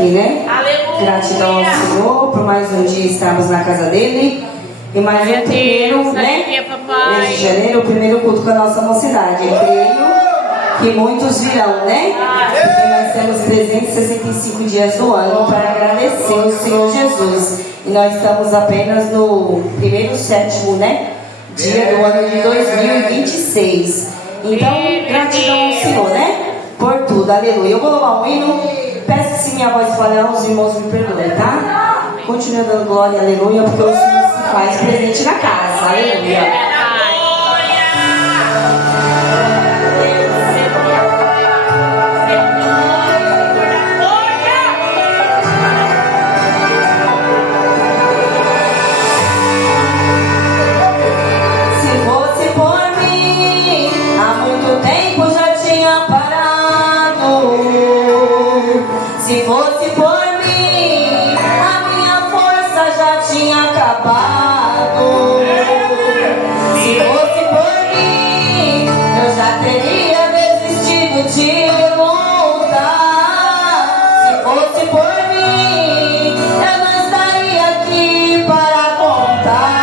aqui, né? Aleluia. Gratidão ao Senhor por mais um dia estarmos na casa dele. E mais um primeiro, né? Mês de janeiro, o primeiro culto com a nossa mocidade. Eu creio que muitos virão, né? Porque nós temos 365 dias do ano para agradecer ao Senhor Jesus. E nós estamos apenas no primeiro sétimo, né? Dia do ano de 2026. Então, gratidão ao Senhor, né? Por tudo, aleluia. Eu vou louvar um hino. Peço que se minha voz falhar, os irmãos me perdoem, tá? Continue dando glória, aleluia, porque o Senhor se faz presente na casa, aleluia. Se fosse por mim, a minha força já tinha acabado. Se fosse por mim, eu já teria desistido de lutar. Se fosse por mim, eu não estaria aqui para contar.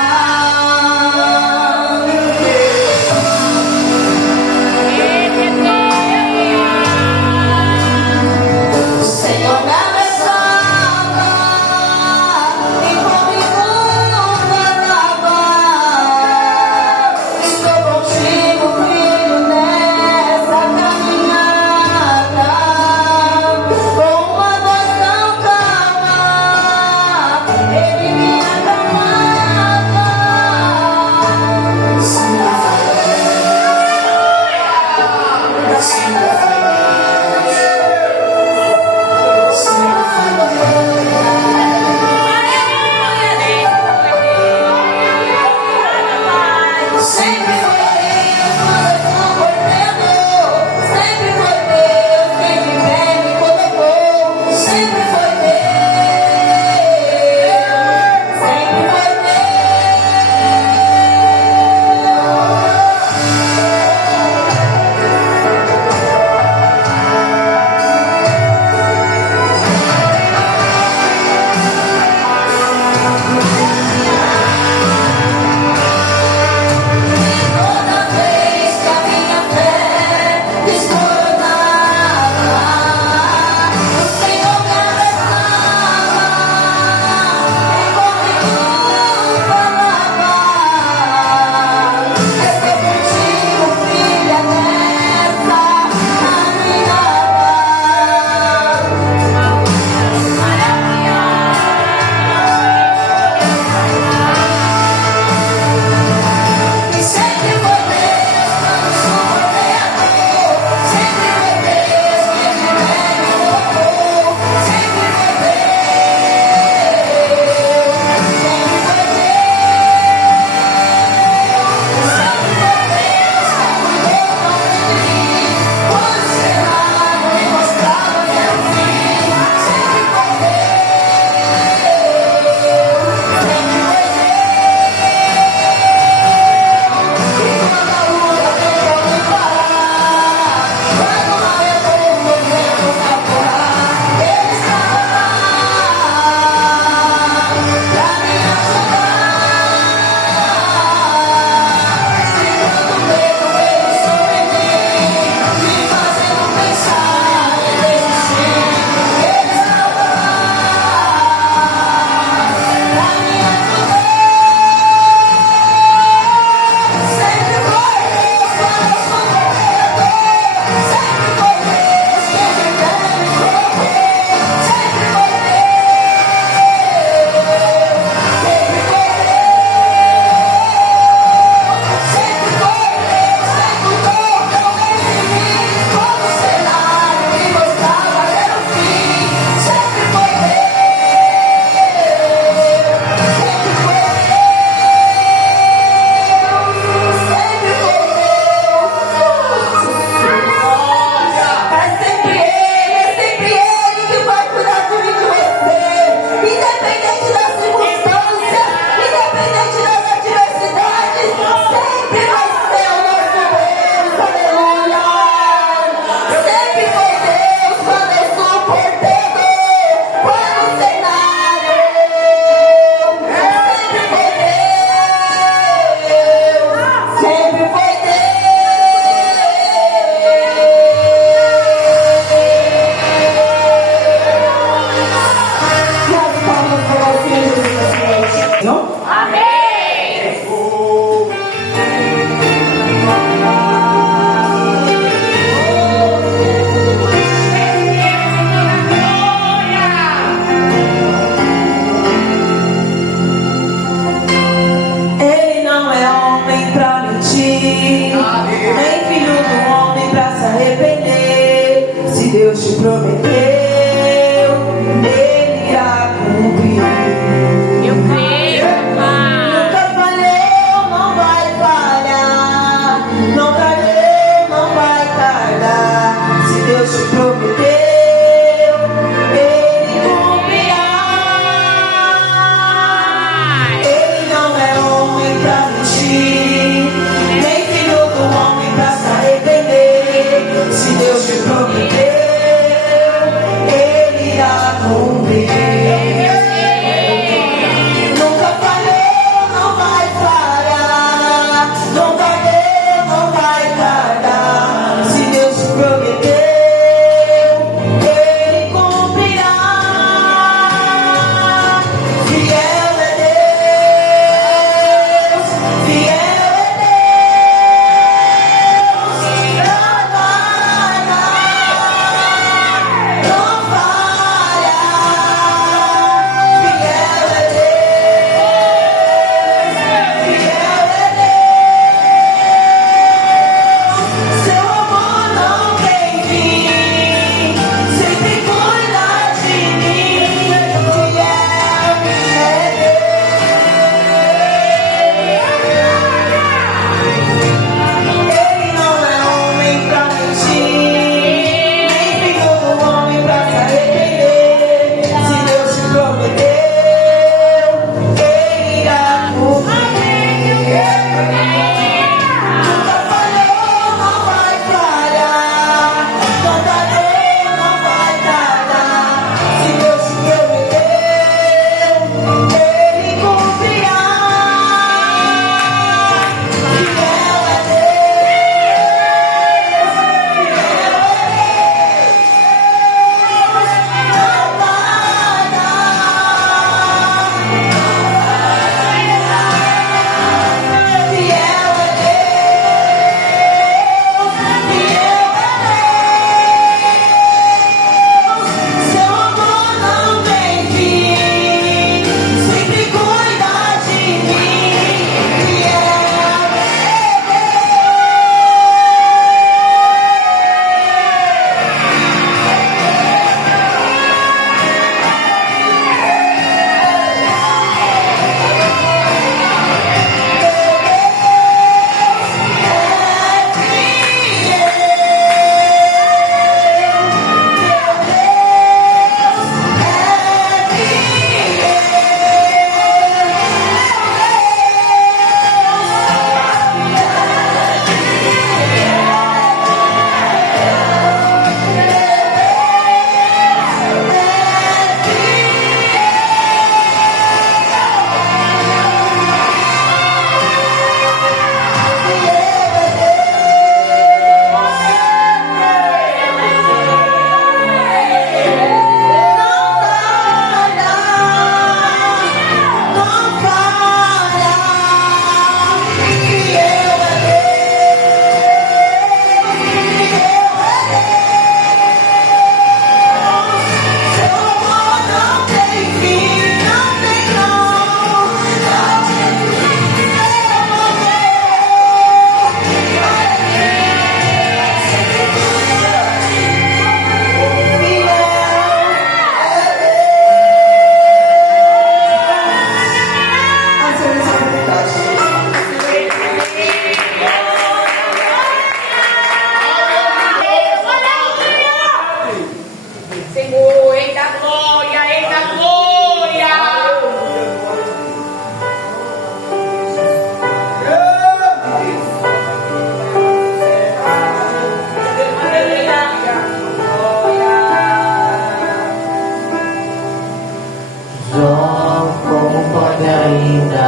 ainda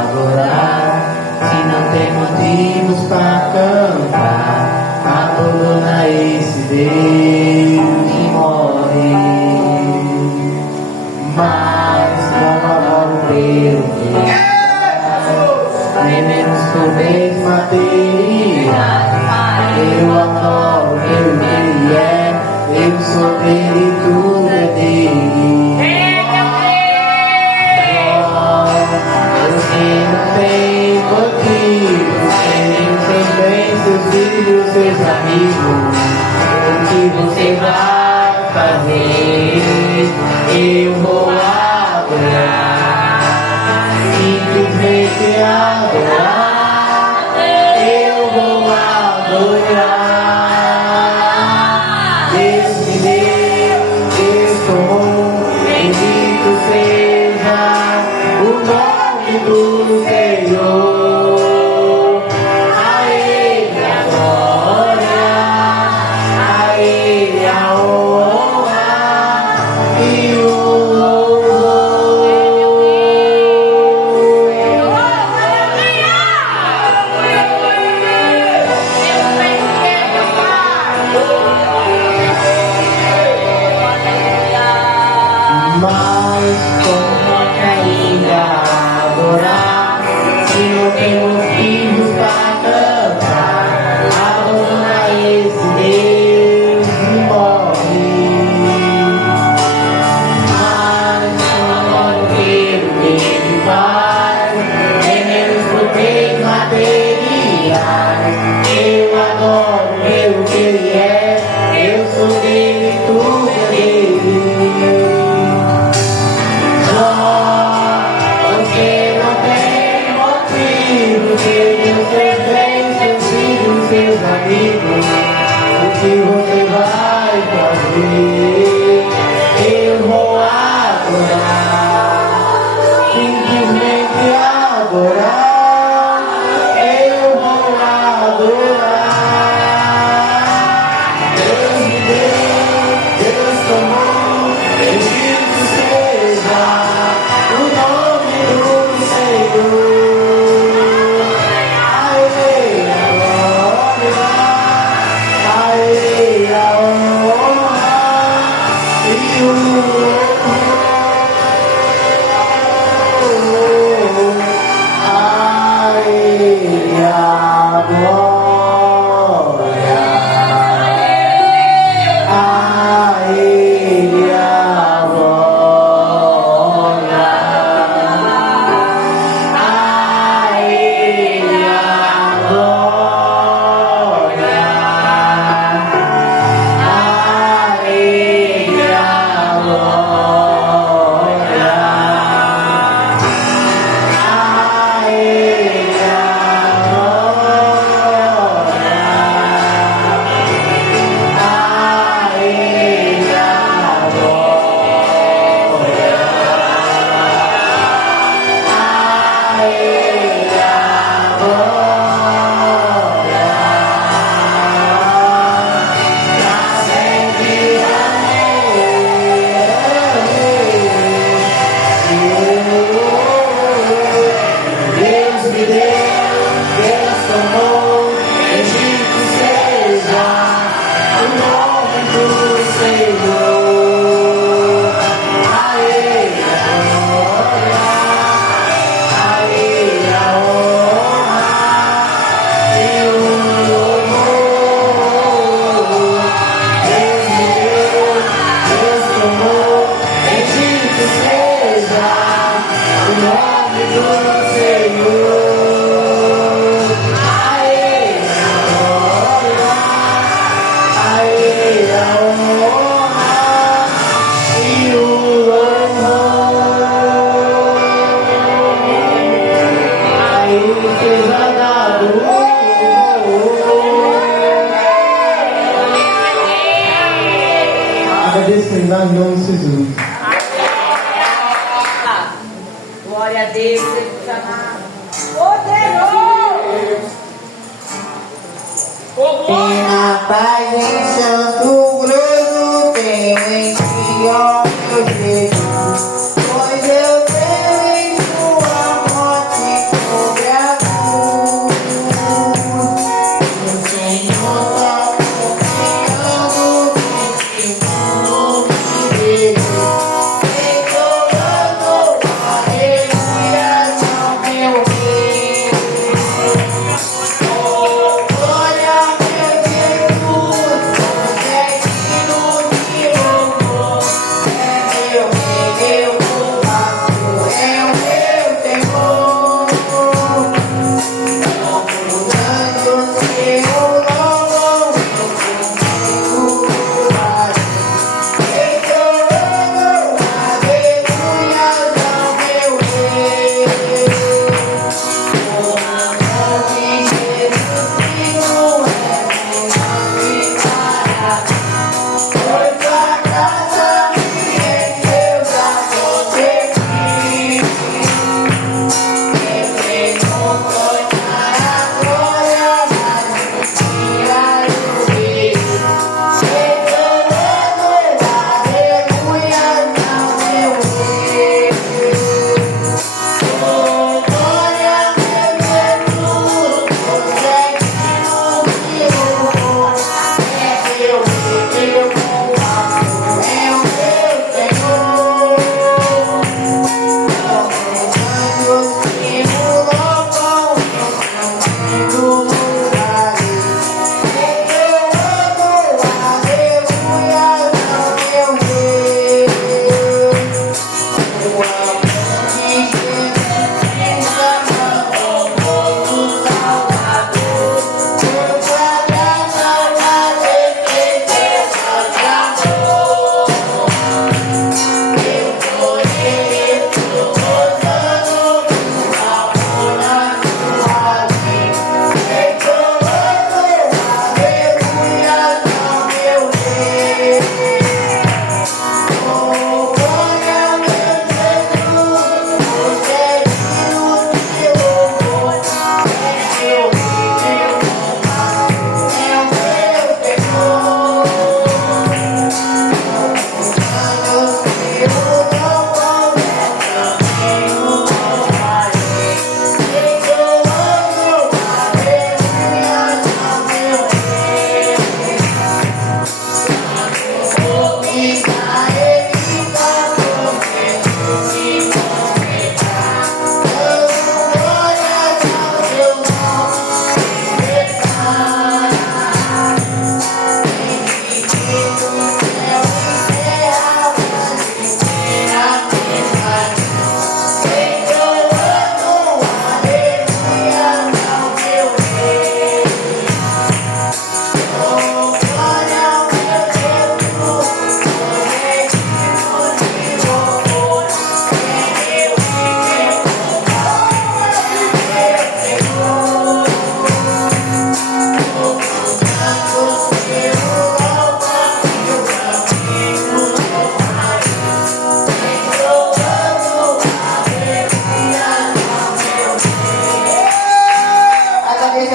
adorar? Se não tem motivos para cantar, abandona esse Deus que morre. Mas não adoro pelo que nem menos por bens materiais. Eu adoro pelo que Ele é, eu sou dele, tudo é dele. Você não tem motivos, tem seus bens, seus filhos, seus amigos. O que você vai fazer? Eu vou adorar, simplesmente adorar. Eu vou adorar. Deus me deu, Deus tomou, bendito seja o nome do Senhor. A Ele a glória, a Ele a honra e o mas como ainda adorar, se não tem motivos para cantar, abandona esse Deus que morre. Mas não pelo que Ele faz, nem menos por bens materiais. Eu adoro pelo que Ele é, eu sou dele, tudo é dele. Você não tem motivo, tem os seus bens, seus filhos, seus amigos. O que você vai fazer? Eu vou adorar, simplesmente adorar. Eu vou adorar. Deus me deu, Deus tomou, bendito seja o nome do Senhor. A Ele a glória, a Ele a honra e o louvor. A Ele a glória, a Ele a glória, a Ele a glória, a Ele a glória, a Ele a Deus me deu, Deus tomou, bendito seja o nome do Senhor. A Ele a glória, a Ele a honra e o louvor. Deus me deu, Deus tomou, bendito seja o nome do Senhor. A Ele a glória, a Ele a honra e o louvor. A Ele seja dado o louvor. Agradeço em nome de Jesus. Glória a Deus, Jesus amado. Pena, paz em santo grosso, tenho em ti, ó meu Jesus, pois eu tenho em tua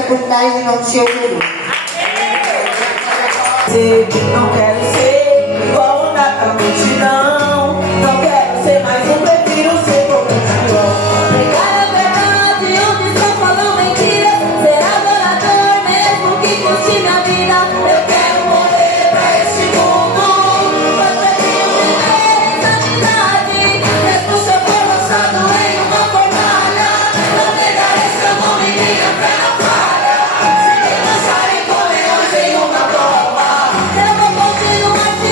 oportunidade de não ser o Peru. Não quero ser igual na multidão. Não quero ser mais um, prefiro ser como um Pregar a verdade onde só falam mentiras. Ser adorador mesmo que custe minha vida. Eu quero morrer pra este mundo, mas prefiro viver essa amizade. Mesmo se eu for lançado em uma fornalha, não negarei seu nome e minha fé na falha. Se me lançarem com leões em uma cova, eu vou continuar.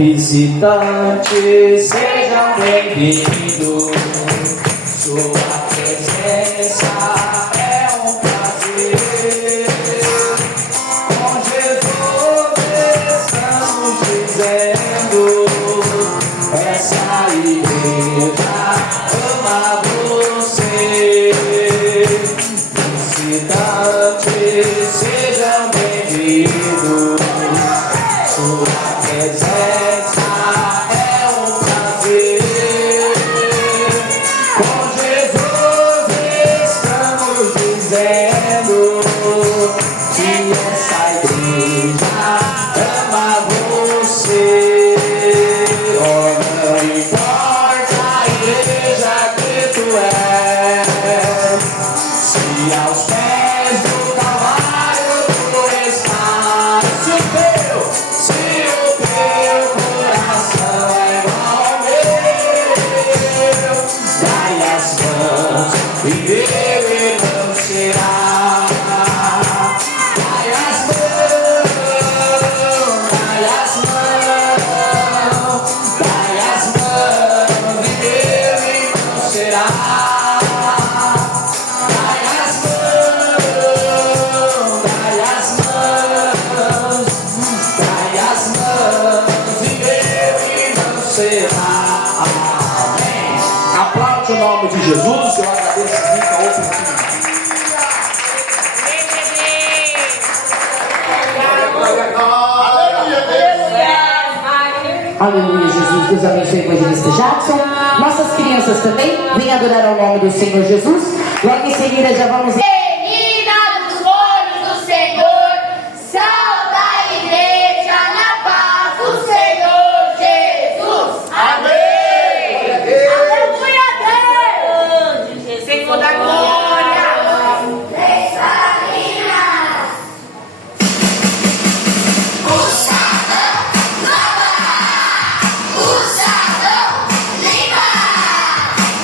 visitantes, sejam bem-vindos. Sua presença é um prazer. Com Jesus estamos dizendo, essa igreja ama você. Visitantes, sejam bem-vindos. Sua presença é um prazer. Com Jesus estamos dizendo que essa igreja ama você. Oh, não importa a igreja que tu és, se aos pés do Calvário tu estás, se o teu coração é igual ao meu, dai as mãos e ele não será. Dai as mãos, dai as mãos, dai as mãos e ele não será. Dai as mãos, dai as mãos, dai as mãos e ele não será. Amém. Aplaude o nome de Jesus, eu agradeço muito a oportunidade. Aleluia, Jesus. Deus abençoe o evangelista Jackson. Nossas crianças também, venham adorar ao nome do Senhor Jesus. Logo em seguida já vamos... Menina dos olhos do Senhor, salta a igreja na paz do Senhor Jesus. Amém. Aleluia, Deus. Senhor da glória. Três farinhas. O salão lava, o salão limpa,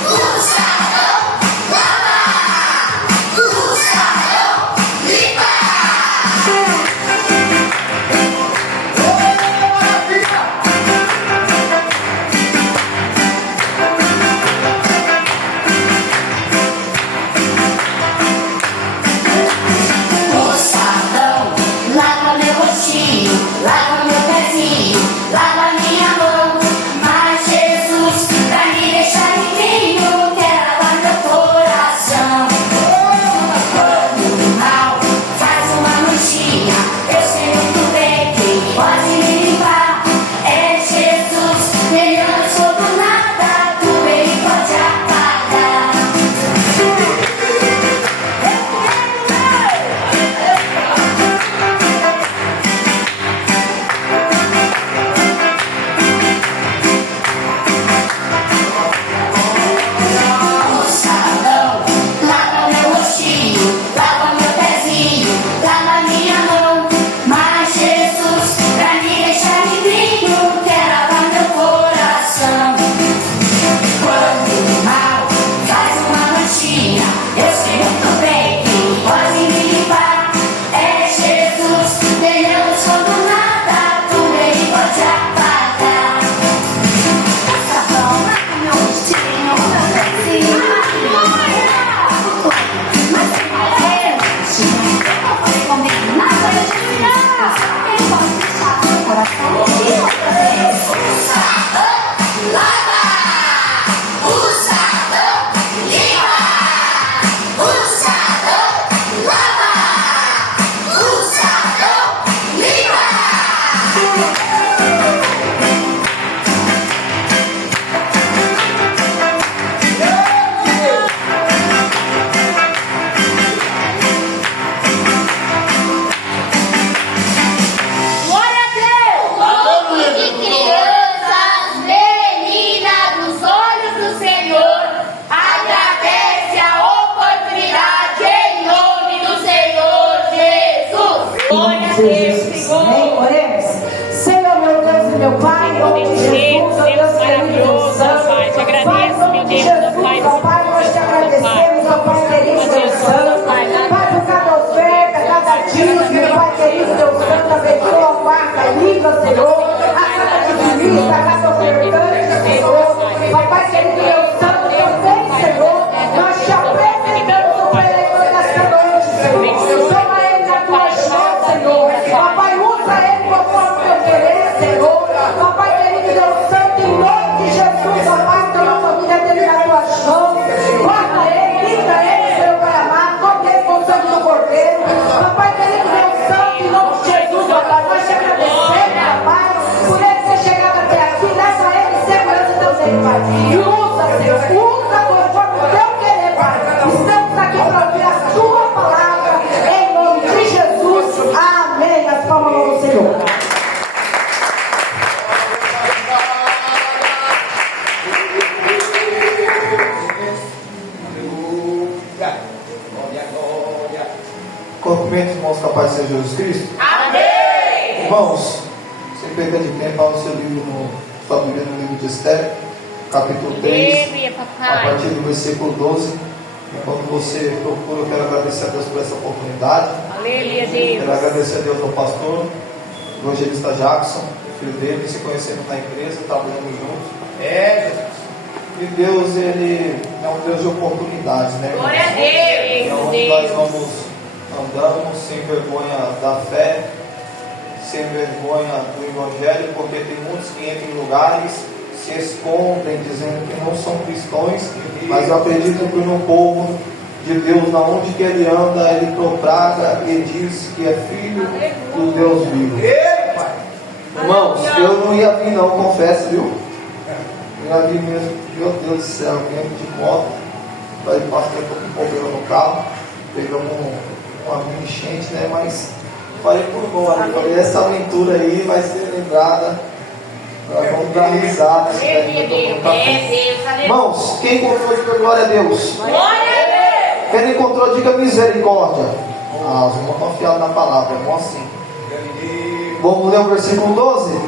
o salão lava, o com a paz do Senhor Jesus Cristo? Amém! Irmãos, sem perda de tempo, abra o seu livro sua Bíblia no livro de Esther, capítulo 3, a partir do versículo 12. Enquanto você procura, eu quero agradecer a Deus por essa oportunidade. Aleluia, Deus. Quero agradecer a Deus ao pastor, o evangelista Jackson, filho dele, se conhecendo na igreja, trabalhando juntos. E Deus, Ele é um Deus de oportunidades, né? Glória a Deus. É onde nós vamos andando sem vergonha da fé, sem vergonha do evangelho, porque tem muitos que entram em lugares, se escondem dizendo que não são cristãos, mas eu acredito que no povo de Deus, na onde que ele anda, ele propaga e diz que é filho do Deus vivo. Irmãos, eu não ia vir não, confesso, viu? Eu ia vir mesmo, meu Deus do céu, viemos de moto, aí pastor com problema no carro, pegamos uma mini enchente, né? Mas falei por irmão ali, falei, essa aventura aí vai ser lembrada. Nós vamos dar risada. Irmãos, quem encontrou, diga glória a Deus. Glória a Deus. Quem não encontrou, diga misericórdia. Os irmãos estão confiados na palavra, é bom assim. Vamos ler o versículo 12.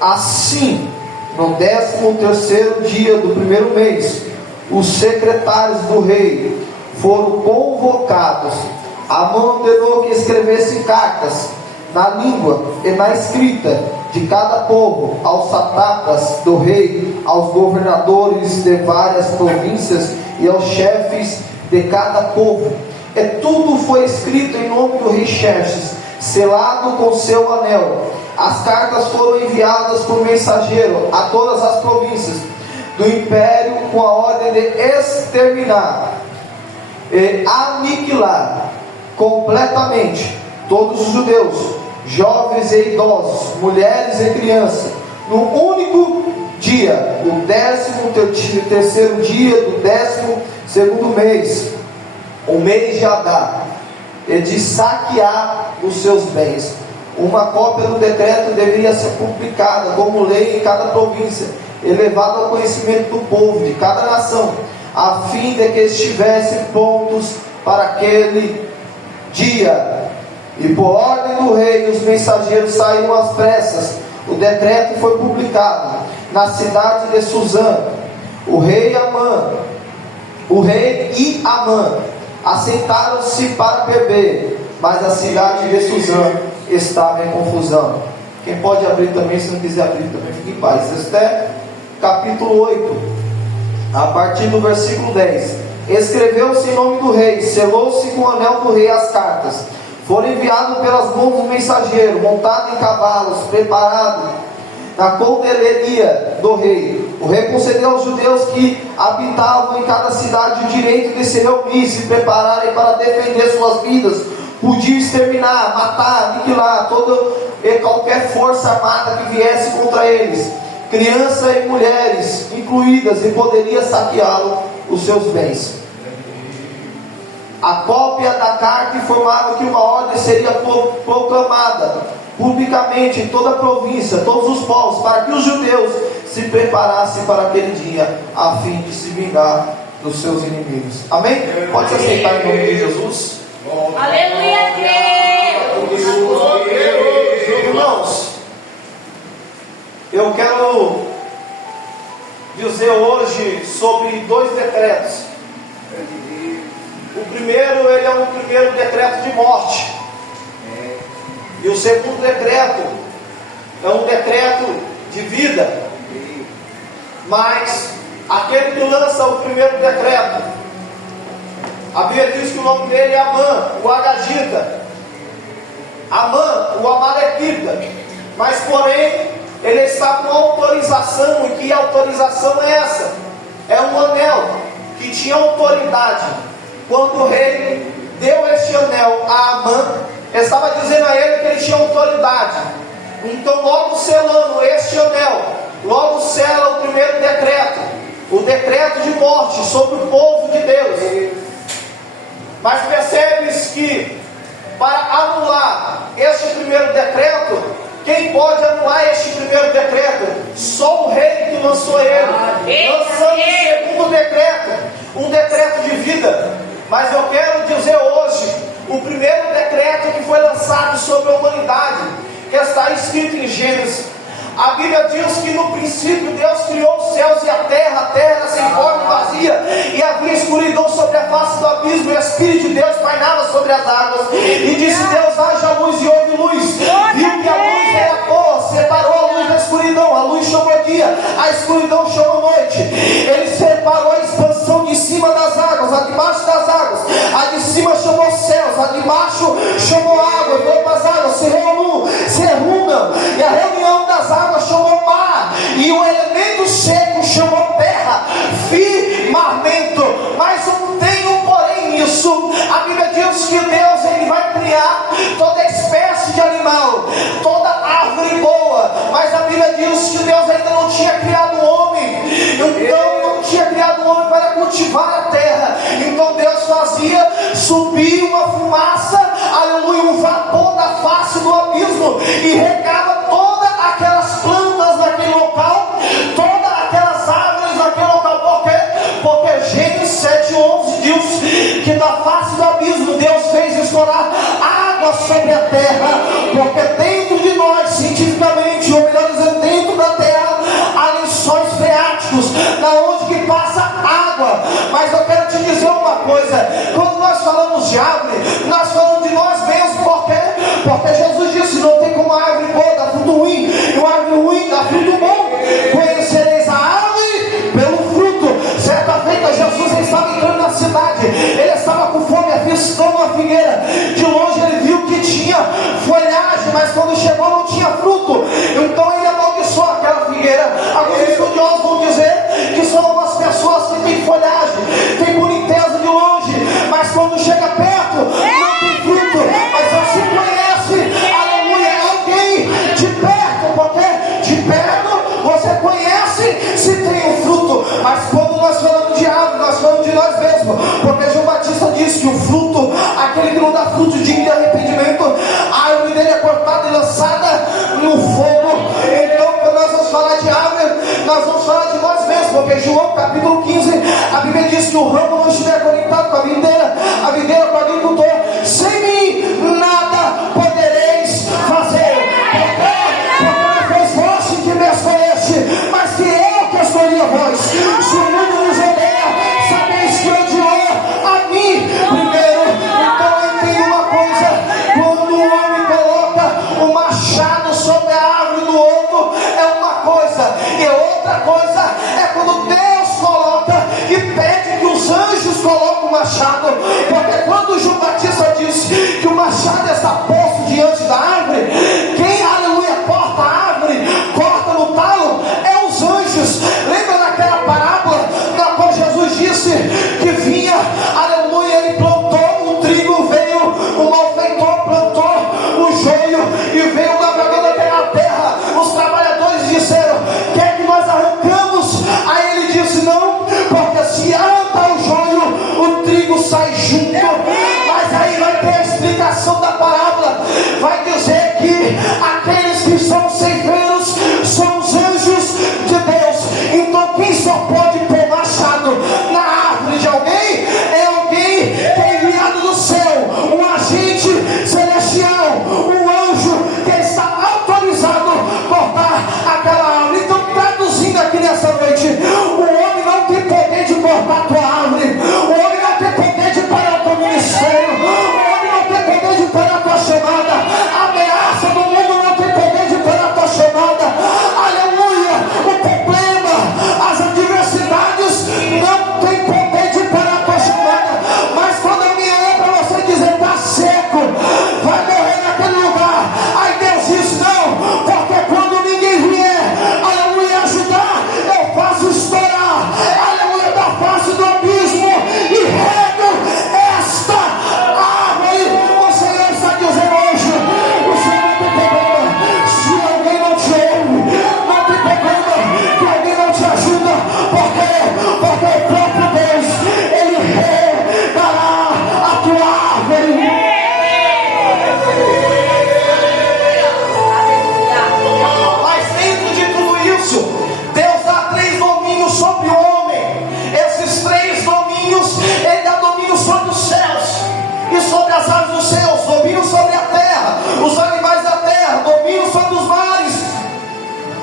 Assim, no 13º dia do primeiro mês, os secretários do rei foram convocados. Amã ordenou que escrevessem cartas na língua e na escrita de cada povo, aos satrapas do rei, aos governadores de várias províncias e aos chefes de cada povo. E tudo foi escrito em nome do rei Xerxes, selado com seu anel. As cartas foram enviadas por mensageiro a todas as províncias do império com a ordem de exterminar e aniquilar completamente todos os judeus, jovens e idosos, mulheres e crianças, no único dia, o 13º dia do 12º mês, o mês de Adar, e de saquear os seus bens. Uma cópia do decreto deveria ser publicada como lei em cada província e levada ao conhecimento do povo de cada nação, a fim de que estivessem prontos para aquele dia. E por ordem do rei, os mensageiros saíram às pressas. O decreto foi publicado na cidade de Suzã. O rei e Amã assentaram-se para beber, mas a cidade de Suzã estava em confusão. Quem pode abrir também, se não quiser abrir também, fique em paz. Esté, capítulo 8, a partir do versículo 10. Escreveu-se em nome do rei, selou-se com o anel do rei as cartas. Foram enviados pelas mãos do mensageiro, montado em cavalos, preparado na coldeleria do rei. O rei concedeu aos judeus que habitavam em cada cidade o direito de se reunir, se prepararem para defender suas vidas. Podiam exterminar, matar, aniquilar toda e qualquer força armada que viesse contra eles, crianças e mulheres incluídas, e poderia saqueá-lo os seus bens. A cópia da carta informava que uma ordem seria proclamada publicamente em toda a província, todos os povos, para que os judeus se preparassem para aquele dia, a fim de se vingar dos seus inimigos. Amém? Pode se aceitar em nome de Jesus? Aleluia, Deus. Irmãos, eu quero dizer hoje sobre dois decretos. O primeiro, ele é um primeiro decreto de morte. E o segundo decreto é um decreto de vida. Mas aquele que lança o primeiro decreto, a Bíblia diz que o nome dele é Amã, o Agagita. Amã, o Amalequita. Mas porém, ele está com autorização. E que autorização é essa? É um anel que tinha autoridade. Quando o rei deu este anel a Amã, estava dizendo a ele que ele tinha autoridade. Então, logo selando este anel, logo sela o primeiro decreto, o decreto de morte sobre o povo de Deus. Mas percebes que para anular este primeiro decreto, quem pode anular este primeiro decreto? Só o rei que lançou ele, lançando o segundo decreto, um decreto de vida. Mas eu quero dizer hoje, o primeiro autoridade sobre a humanidade, que está escrito em Gênesis. A Bíblia diz que no princípio Deus criou os céus e a terra era sem forma e vazia, e havia escuridão sobre a face do abismo, e o Espírito de Deus pairava sobre as águas. E disse Deus: haja luz, e houve luz. Viu que a luz era boa, separou a luz da escuridão. A luz chamou dia, a escuridão chamou noite. Ele separou a expansão de cima das águas, a de baixo das águas. A de cima chamou céus, a de baixo chamou água. E foi para as águas se reúnam, e a reunião das águas chamou mar, e o elemento seco chamou terra, firmamento. Mas tem um porém nisso. A Bíblia diz que Deus ele vai criar toda espécie de animal, toda árvore boa, mas a Bíblia diz que Deus ainda não tinha criado o homem, então não tinha criado o homem para cultivar a terra. Então Deus fazia subir uma fumaça, aleluia, um vapor da face do abismo, e regava todas aquelas plantas naquele local, todas aquelas árvores naquele local. Por quê? Porque Gênesis 7:11 diz que da face do abismo Deus fez estourar água sobre a terra, porque dentro de nós, cientificamente, ou melhor dizendo, dentro da terra, há lençóis freáticos, da onde que passa água. Mas eu quero te dizer uma coisa: quando nós falamos de árvore, nós falamos de nós mesmos. Por quê? Porque Jesus disse: não tem como a árvore boa dar fruto ruim, e uma árvore ruim dá fruto bom. Conhecereis a árvore pelo fruto. Certa feita Jesus estava entrando na cidade, ele estava com fome, avistando uma figueira. De longe ele viu que tinha folhagem, mas quando chegou não tinha fruto. Então ele amaldiçoou aquela figueira. Alguns estudiosos vão dizer que são algumas pessoas que têm folhagem, têm boniteza de longe, mas quando chega perto não tem fruto. Mas você conhece, aleluia, alguém de perto, porque de perto você conhece se tem um fruto. Mas quando nós falamos de árvore, nós falamos de nós mesmos, porque João Batista disse que o fruto, aquele que não dá fruto digno de arrependimento, a árvore dele é cortada e lançada no fogo. Então quando nós vamos falar de árvore, nós vamos falar de nós mesmos, porque João capítulo 15, a Bíblia diz que o ramo não estiver conectado com a videira com o agricultor, sem mim nada podereis fazer. Porque não fez vós que me escolheste, mas que eu que escolhi a vós. Se o mundo nos odeia, sabeis que odiou a mim primeiro. Então eu entendo uma coisa: quando o homem coloca o machado sobre a árvore do outro, é uma coisa, e outra coisa é quando Deus coloca e pede que os anjos coloquem o machado. Porque quando João Batista disse que o machado está posto diante da árvore, quem, aleluia, corta a árvore, corta no talo, é os anjos. Lembra daquela parábola na qual Jesus disse que vinha, aleluia, ele plantou o trigo, veio o malfeitor, plantou o joio, e veio o lavrador daquela terra. Os trabalhadores disseram: quer que nós arrancamos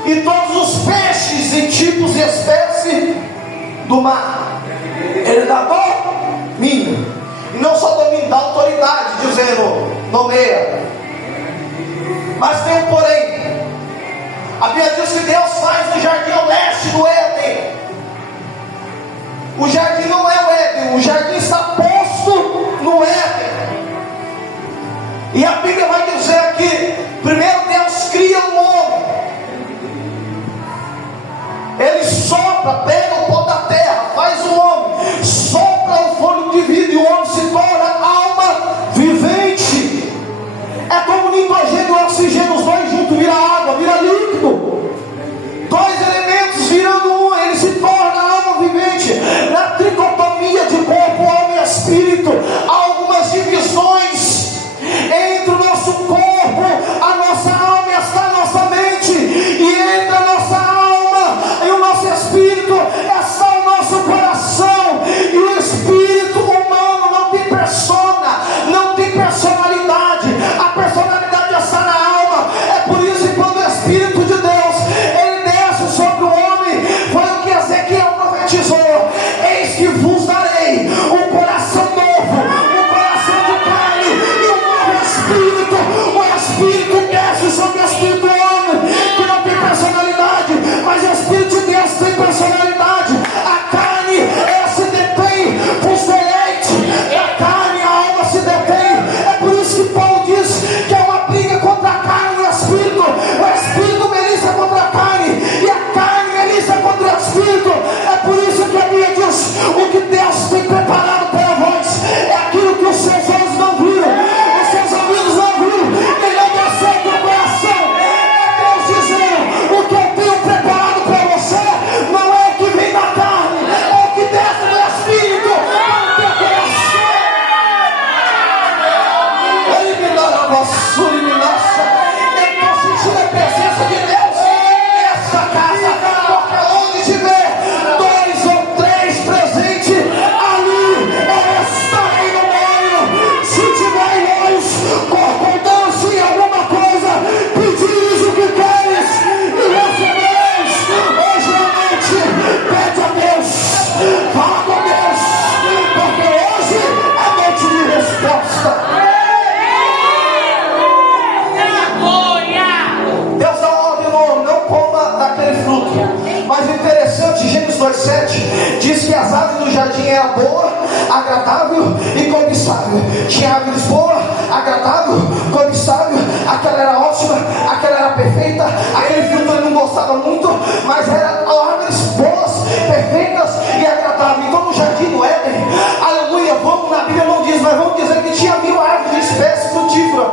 e todos os peixes e tipos e espécies do mar. Ele dá domínio, e não só domínio, dá autoridade, dizendo, nomeia. Mas tem um porém. A Bíblia diz que Deus faz no jardim ao leste do Éden. O jardim não é o Éden, o jardim está posto no Éden. E a Bíblia vai dizer aqui, primeiro Deus cria o homem. Ele sopra, pega o pó da terra, faz o homem, sopra o fôlego de vida e o homem se torna alma vivente. É como nitrogênio e oxigênio, os dois juntos viram água, vira líquido. Dois elementos virando um, ele se torna alma vivente. Na tricotomia de corpo, alma e espírito, há algumas divisões entre o nosso corpo, a nossa alma e a nossa mente, e entre a nossa alma e o nosso espírito está o nosso coração. E o espírito humano não tem persona, não tem personalidade. A personalidade está na alma. É por isso que quando o Espírito de Deus ele desce sobre o homem, foi o que Ezequiel profetizou: eis que vos darei um coração novo, um coração de carne e um novo espírito. O Espírito desce sobre o espírito do homem, que não tem personalidade, mas o Espírito de Deus tem personalidade. A carne ela se detém por deleite, a carne, a alma se detém. É por isso que Paulo diz que é uma briga contra a carne e o espírito. O espírito melissa contra a carne e a carne melissa contra o espírito. É por isso que a Bíblia diz: o que Deus tem preparado para vós é aquilo que os seus olhos não viram, os seus ouvidos não viram, e não desceu no teu coração. É Deus dizendo: o que eu tenho preparado para você não é o que vem da carne, é o que desce do espírito para o teu coração. Ele me dá a vassoura e me nasce. Eu estou sentindo a presença de Deus nessa casa, porque onde tiver dois ou três presentes, ali eu estarei no meio. Se tiver olhos, concordância em alguma coisa, pedires o que queres e recebereis. Hoje à noite, pede a Deus, fala com Deus, porque hoje é noite de resposta. Deus dá ordem no homem: não coma daquele fruto. Mas interessante, Gênesis 2,7 diz que as árvores do jardim eram boa, agradável e cobiçável. Tinha árvores boa, agradável, cobiçável. Aquela era ótima, aquela era perfeita. Aquele fruto ele não gostava muito, mas eram árvores boas, perfeitas e agradáveis. Então no jardim do Éden, aleluia, vamos, na Bíblia não diz, mas vamos dizer que tinha 1000 árvores de espécie frutífera.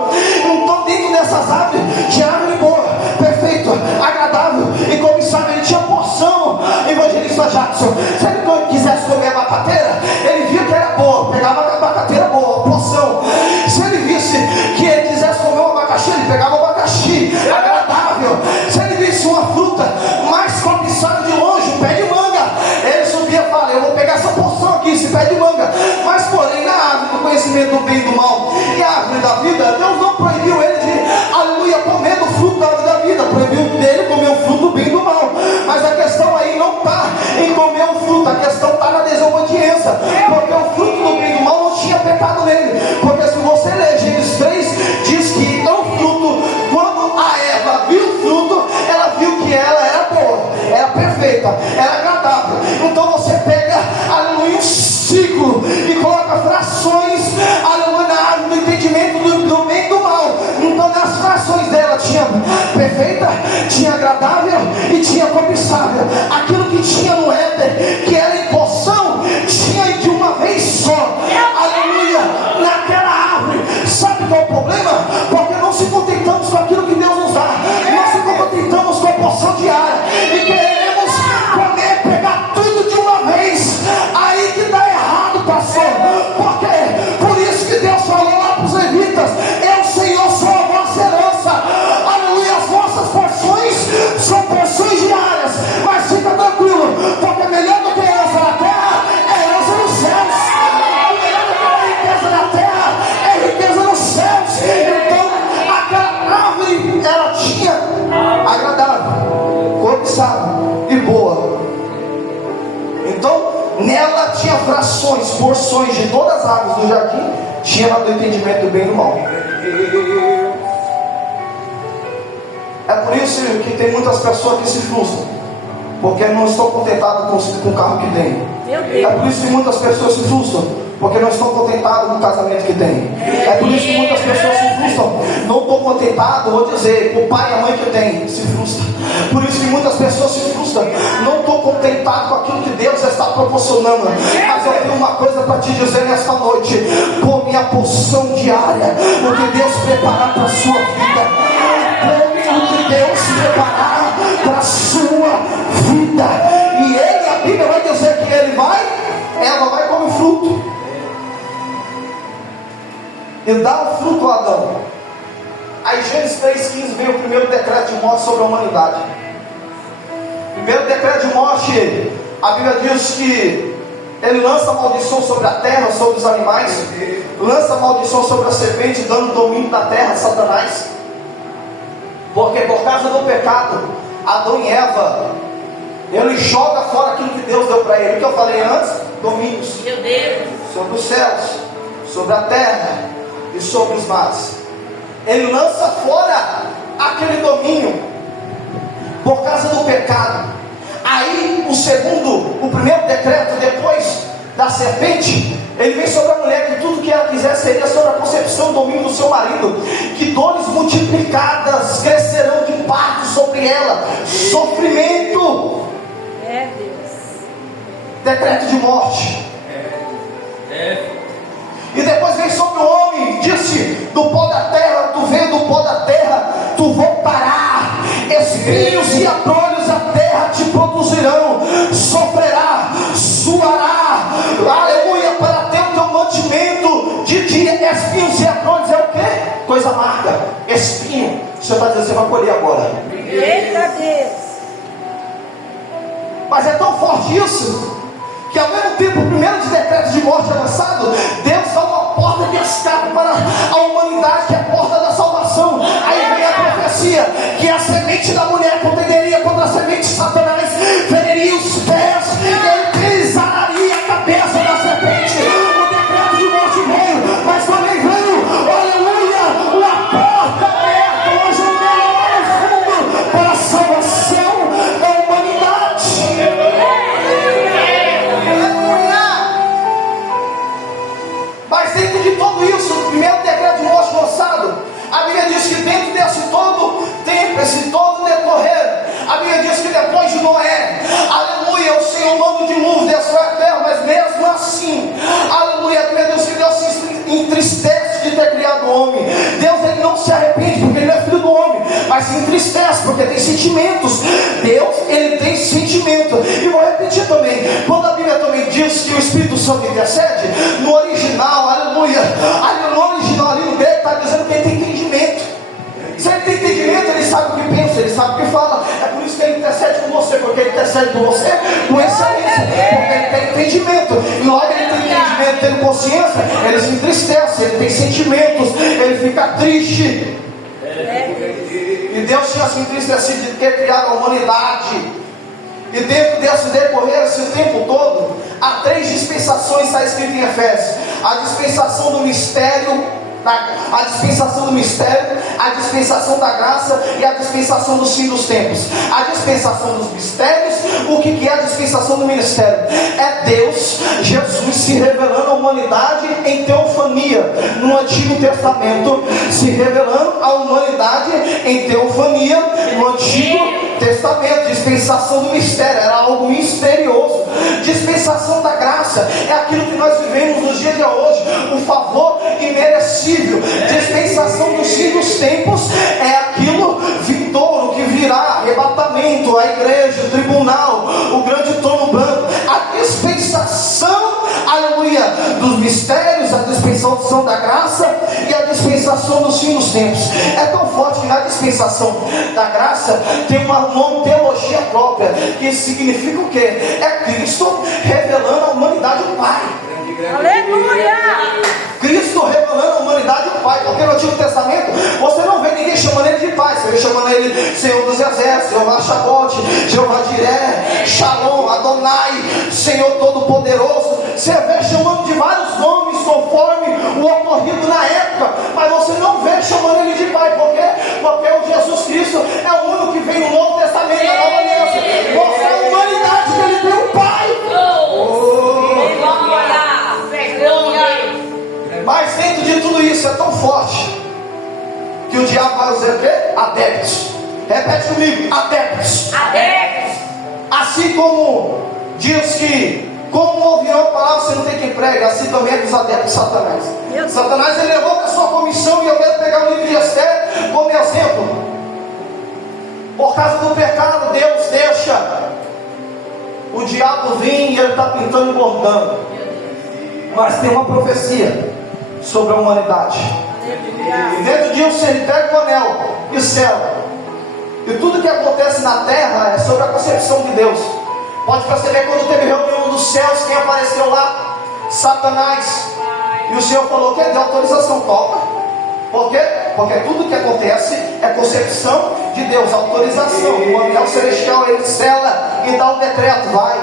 Então dentro dessas árvores tinha árvore boa, perfeita, agradável e cobiçável. Ele tinha porção. Evangelista Jackson, se ele quisesse comer abacateira, ele via que era boa, pegava a abacateira boa, porção. Se ele visse que ele quisesse comer um abacaxi, ele pegava o abacaxi, agradável. Se ele visse uma fruta mais cobiçada de longe, um pé de manga, ele subia e falava: eu vou pegar essa porção aqui, esse pé de manga. Mas porém, na árvore do conhecimento do bem e do mal e a árvore da vida, Deus não proibiu ele de, aleluia, comer do fruto da árvore da vida, proibiu dele comer o fruto do bem e do mal. Mas a questão aí não está em comer o fruto, a questão está na desobediência, porque o fruto do bem e do mal não tinha pecado nele. Porque se você ler Gênesis 3, diz que o fruto, quando a Eva viu o fruto, ela viu que ela era boa, era perfeita, era agradável. Então você pega, aleluia, um ciclo e coloca frações, aleluia, na árvore do entendimento do bem e do mal. Então nas frações dela tinha perfeita, tinha agradável e tinha cobiçável. Aquilo que tinha no Éden, que era em porção, tinha de uma vez só, aleluia, naquela árvore. Sabe qual é o problema? Porque não se contentamos com aquilo que Deus nos dá, nós se contentamos com a porção diária e queremos comer, pegar tudo de uma vez. Aí que dá errado, pastor. Por quê? Por isso que Deus falou lá para os levitas: eu, Senhor, sou a vossa herança, aleluia, as vossas abençoada e boa. Então, nela tinha frações, porções de todas as árvores do jardim, tinha lá do entendimento do bem e do mal. É por isso que tem muitas pessoas que se frustram, porque não estão contentadas com o carro que tem. É por isso que muitas pessoas se frustram, porque não estão contentadas com o casamento que tem. É por isso que muitas pessoas se frustram, não estou contentado, vou dizer, com o pai e a mãe que tem, se frustra. Por isso que muitas pessoas se frustram, não estou contentado com aquilo que Deus está proporcionando. Mas eu tenho uma coisa para te dizer nesta noite: come a porção diária, o que Deus preparar para a sua vida. Come o que Deus preparar para a sua vida. E ele, a Bíblia vai dizer que ela vai comer fruto. E dá o fruto a Adão. Aí Gênesis 3,15 veio o primeiro decreto de morte sobre a humanidade. Primeiro decreto de morte, a Bíblia diz que ele lança maldição sobre a terra, sobre os animais, lança maldição sobre a serpente, dando domínio da terra a Satanás. Porque por causa do pecado, Adão e Eva, ele joga fora aquilo que Deus deu para ele. O que eu falei antes? Domínios sobre os céus, sobre a terra e sobre os mares. Ele lança fora aquele domínio por causa do pecado. Aí o primeiro decreto, depois da serpente, ele vem sobre a mulher, que tudo que ela quiser seria sobre a concepção e domínio do seu marido, que dores multiplicadas crescerão de parto sobre ela, sofrimento. Deus. Decreto de morte. E depois vem sobre o homem, disse: do pó da terra, tu vem do pó da terra, tu voltarás, espinhos e abrolhos a terra te produzirão, sofrerá, suará, aleluia, para ter o teu mantimento de dia. Espinhos e abrolhos é o que? Coisa amarga, espinho. Você está dizendo, você vai colher agora. Eita Deus. Mas é tão forte isso, que ao mesmo tempo o primeiro de decreto de morte é lançado, Deus dá uma porta de escape para a humanidade, que é a porta da salvação. Aí vem a profecia, que a semente da mulher contenderia contra a semente de Satanás, feriria os pés, ele pisaria a cabeça da serpente. O decreto de morte veio, mas também veio, aleluia, uma porta aberta, uma janela lá no fundo, para a salvação da humanidade. Mas dentro de tudo isso, o primeiro decreto de morte lançado, a Bíblia diz que dentro desse todo tempo, esse todo decorrer, a Bíblia diz que depois de Noé, aleluia, o Senhor manda o dilúvio, destrói a terra, mas mesmo assim, aleluia, a Bíblia diz que Deus se entristece de ter criado o homem. Deus, ele não se arrepende porque ele não é filho do homem, mas se entristece porque tem sentimentos. Deus, ele tem sentimento. E vou repetir também, quando a Bíblia também diz que o Espírito Santo intercede, no original, aleluia, ali no original, ali no grego, está dizendo que ele tem entendimento. Se ele tem entendimento, ele sabe o que pensa, ele sabe o que fala. É por isso que ele intercede com você, porque ele intercede com você com excelência, porque ele tem entendimento. E logo ele tem entendimento, tendo consciência, ele se entristece, ele tem sentimentos, ele fica triste. E Deus tinha se entristecido de ter criado a humanidade. E dentro desse decorrer, esse tempo todo, há 3 dispensações, está escrito em Efésios: a dispensação do mistério, a dispensação do mistério, a dispensação da graça e a dispensação dos fins dos tempos. A dispensação dos mistérios, o que é a dispensação do ministério? É Deus, Jesus se revelando à humanidade em teofania. No Antigo Testamento, se revelando à humanidade em teofania. No Antigo Testamento, dispensação do mistério, era algo misterioso. Dispensação da graça é aquilo que nós vivemos nos dias de hoje, o favor imerecido. Dispensação dos fins dos tempos é aquilo vindouro que virá, arrebatamento, a igreja, o tribunal, o grande trono branco. A dispensação, aleluia, dos mistérios, a dispensação da graça e a dispensação dos fins dos tempos. É tão forte que na dispensação da graça tem uma teologia própria, que significa o quê? É Cristo revelando à humanidade o Pai. Aleluia! Cristo revelando à humanidade o Pai. Porque no Antigo Testamento você não vê ninguém chamando ele de pai, você vem chamando ele Senhor dos Exércitos, Jeová Shabote, Jeová Jiré, Shalom, Adonai, Senhor Todo-Poderoso. Você vê chamando de vários nomes conforme o ocorrido na época, mas você não vê chamando ele de pai. Por quê? Porque o Jesus Cristo é o único que vem no Novo Testamento, na Nova Aliança, mostra a humanidade que ele tem um pai. Mas dentro de tudo isso é tão forte que o diabo vai usar o quê? Adeptos. Repete comigo, adeptos. Adeptos. Assim como diz que, como ouvirão a palavra, você não tem quem prega, assim também é dos adeptos de Satanás. Satanás, ele levanta a sua comissão, e eu quero pegar o livro de Esther como exemplo. Por causa do pecado, Deus deixa o diabo vir e ele está pintando e bordando. Mas tem uma profecia sobre a humanidade. E dentro disso ele pega o anel e sela. E tudo que acontece na terra é sobre a concepção de Deus. Pode perceber, quando teve reunião dos céus, quem apareceu lá? Satanás. E o Senhor falou que deu autorização, toca. Por quê? Porque tudo que acontece é concepção de Deus, autorização. O anel celestial, ele sela e dá o decreto, vai.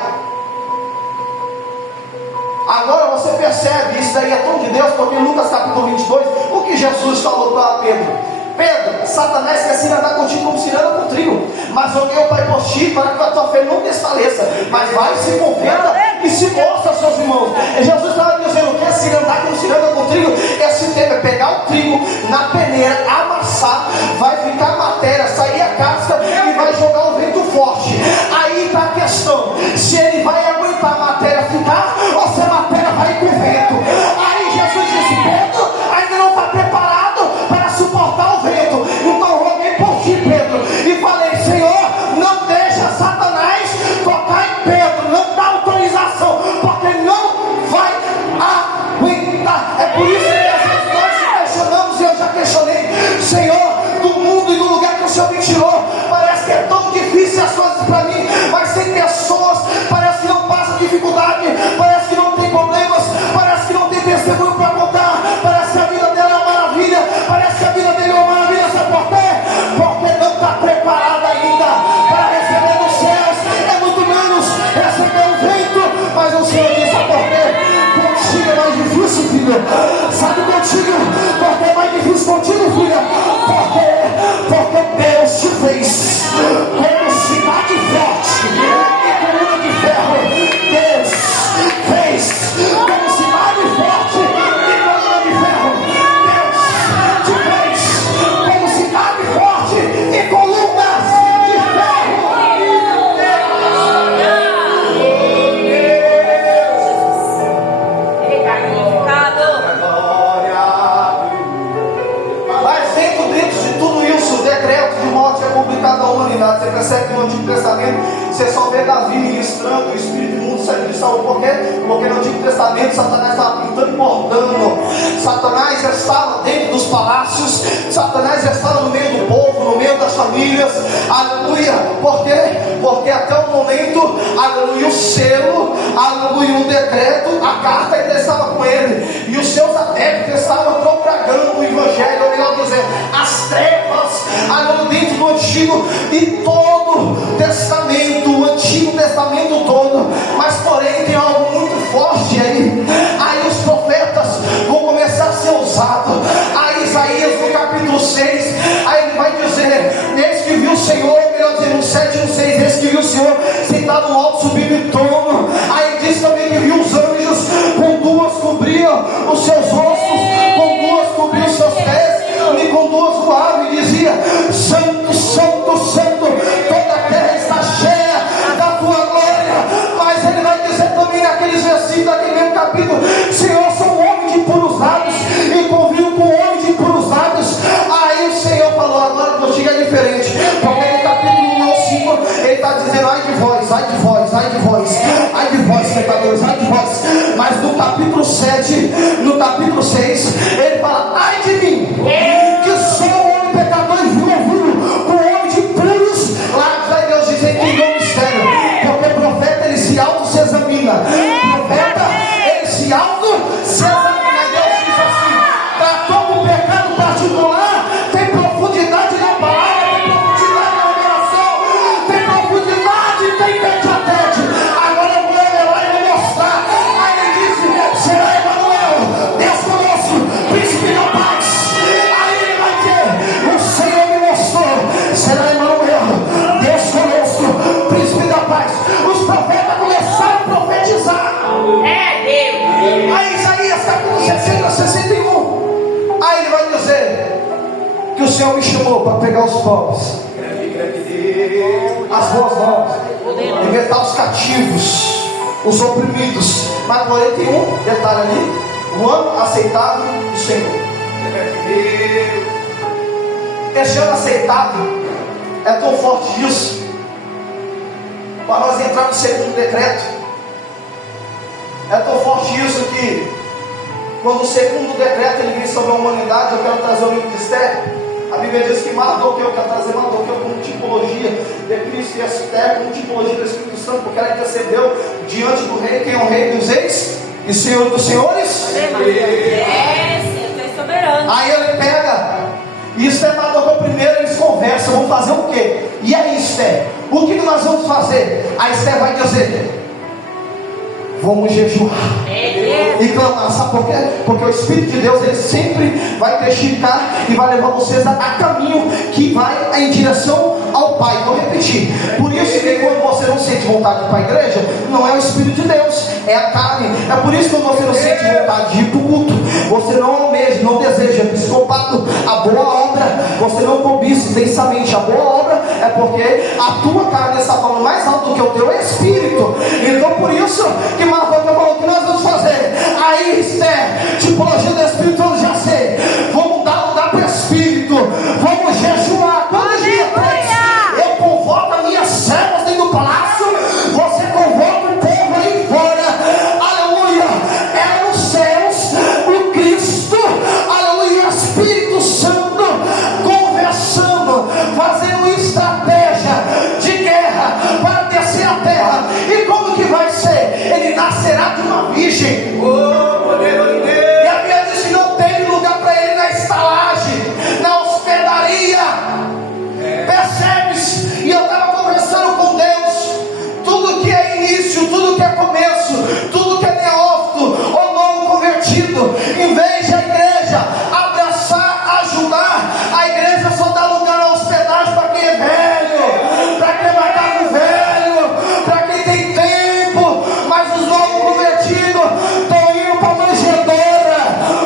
Agora você percebe, isso daí é tão de Deus, porque em Lucas capítulo 22, o que Jesus falou para Pedro? Pedro, Satanás quer se andar contigo como se anda com trigo, mas joguei o Pai por ti para que a tua fé não desfaleça, mas vai, se converta e se mostra aos seus irmãos. E Jesus estava dizendo que se andar como se anda com trigo, esse tempo é pegar o trigo na peneira, amassar, vai ficar a matéria, sair a casca e vai jogar o vento forte. Aí está a questão, se ele vai aguentar a matéria ficar, ou se a matéria vai com o vento. Aí Jesus disse, Pedro, ainda não está preparado para suportar o vento, então roguei por ti, Pedro, e falei, Senhor, não deixa Satanás tocar em Pedro, não dá autorização, porque não vai aguentar. É por isso que às vezes nós questionamos, e eu já questionei, Senhor, do mundo e do lugar que o Senhor me tirou, parece que é tão difícil as coisas para mim, mas tem pessoas, parece que não passa dificuldade, parece que não tem problemas, parece que não tem testemunho para contar, parece que a vida dela é uma maravilha, parece que a vida dele é uma maravilha, sabe por quê? Porque não está preparada ainda para receber dos céus, é muito menos receber o vento. Mas o Senhor diz, sabe por quê? Contigo é mais difícil, filho. Sabe contigo, porque é mais difícil contigo, filha. Porque Deus te fez como cidade forte e coluna de ferro. Deus fez como cidade forte e coluna de ferro. Deus te fez como cidade forte e colunas de ferro. Mas dentro de tudo isso, o decreto de morte é publicado à humanidade. Você percebe que no Antigo Testamento você só vê Davi ministrando, o espírito imundo saindo de Saul. Por quê? Porque no Antigo Testamento Satanás estava pintando e bordando. Satanás estava dentro dos palácios, Satanás estava no meio do povo, no meio das famílias. Aleluia. Por quê? Porque até o momento, aleluia, o selo, aleluia, o decreto, a carta ainda estava com ele, e os seus adeptos estavam propagando o evangelho, ou melhor dizendo, as trevas, aleluia, dentro do Antigo e todo Testamento, o Antigo Testamento todo. Mas porém tem algo muito forte aí. Aí os profetas vão começar a ser usados. Aí Isaías no capítulo 6, aí ele vai dizer, eis que viu o Senhor, melhor dizendo, no 7 e no 6, eis que viu o Senhor sentado no alto sublime trono. Aí diz também que viu os anjos, com duas cobriam os seus rostos, com duas cobriam os seus pés, e com duas voavam, e dizia, Santo, Santo, Santo, toda a terra está cheia da tua glória. Mas ele vai dizer também naqueles versículos, naquele mesmo capítulo, Senhor, sou um homem de impuros lábios, e convivo com um homem de impuros lábios. Aí o Senhor falou, agora contigo é diferente, porque no capítulo 1 ao 5, ele está dizendo, ai de vós, ai de vós, ai de vós, ai de vós, pecadores, ai de vós. Mas no capítulo 7, no capítulo Senhor me chamou para pegar os pobres, as boas novas, libertar os cativos, os oprimidos. Mas porém tem um detalhe ali: o ano aceitável do Senhor. Esse ano aceitável é tão forte isso, para nós entrar no segundo decreto. É tão forte isso que, quando o segundo decreto ele vem sobre a humanidade, eu quero trazer o livro de Esther. A Bíblia diz que Mardoqueu, eu quero trazer Mardoqueu como tipologia de Cristo, e Esther como tipologia do Espírito Santo, porque ela intercedeu diante do rei, quem é o rei dos reis e senhor dos senhores. Aí ele pega, e Esther Mardoqueu primeiro, eles conversam, vão fazer o quê? E aí, Esther, o que nós vamos fazer? A Esther vai dizer: vamos jejuar e clamar. Sabe por quê? Porque o Espírito de Deus ele sempre vai testificar e vai levar vocês a caminho que vai em direção ao Pai. Vou repetir. Por isso que quando você não sente vontade de ir para a igreja, não é o Espírito de Deus, é a carne. É por isso que quando você não sente vontade de ir para o culto, você não almeja, não deseja, psicopata, a boa obra, você não cobiça intensamente a boa obra, é porque a tua carne está falando mais alto do que o teu espírito. Então por isso que Mardoqueu falou: o que nós vamos fazer? Aí, Esther, tipologia do Espírito, eu já sei. Vamos dar lugar para o Espírito, vamos jejuar. Quando dia 3, eu convoco as minhas servas dentro do palácio, você convoca o povo aí fora. Aleluia, é nos céus o Cristo, aleluia, Espírito Santo, conversando, fazendo estratégia de guerra para descer a terra. E como que vai ser? Ele nascerá de uma virgem. E a Bíblia diz que não tem lugar para ele na estalagem, na hospedaria. Percebes? E eu estava conversando com Deus. Tudo que é início, tudo que é começo, tudo que é neófito ou novo convertido, em vez de a igreja abraçar, ajudar, a igreja só dá lugar na hospedagem para quem é velho, para quem vai estar com velho, para quem tem tempo. Mas os novos convertidos estão indo para a manjedoura,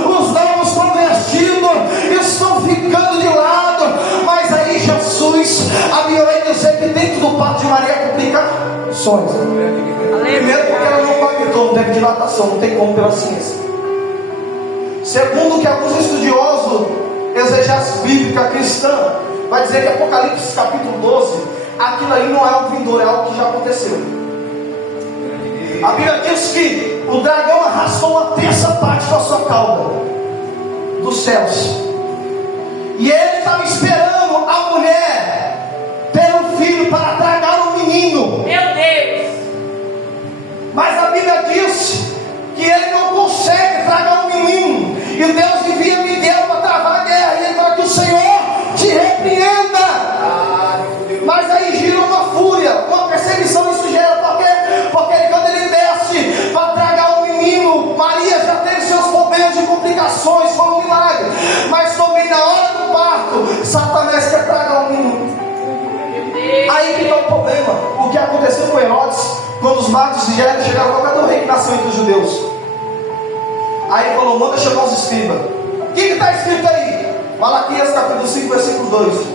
os novos convertidos estão ficando de lado. Mas aí Jesus, a Bíblia vai dizer que dentro do parto de Maria é complicações. Primeiro, porque ela não pactou, não teve dilatação, não tem como pela ciência. Segundo, que alguns estudiosos, exegese bíblica cristã, vai dizer que Apocalipse capítulo 12, aquilo aí não é um vindouro, é algo que já aconteceu. A Bíblia diz que o dragão arrastou uma terça parte da sua cauda dos céus, e ele estava esperando a mulher ter um filho para tragar um menino. Meu Deus! Mas a Bíblia diz que ele não consegue tragar um menino, e Deus envia Miguel para travar a guerra, e ele fala: que o Senhor te repreenda. Mas aí gira uma fúria, uma perseguição, isso gera. Por quê? Porque quando ele desce para tragar um menino, Maria já teve seus problemas de complicações, foi um milagre. Mas também na hora do parto, Satanás quer tragar um menino. Aí que está o problema. O que aconteceu com Herodes, quando os magos de Israel chegaram, qual é o rei que nasceu entre os judeus? Aí ele falou: manda chamar os escribas. O que está escrito aí? Malaquias capítulo 5, versículo 2: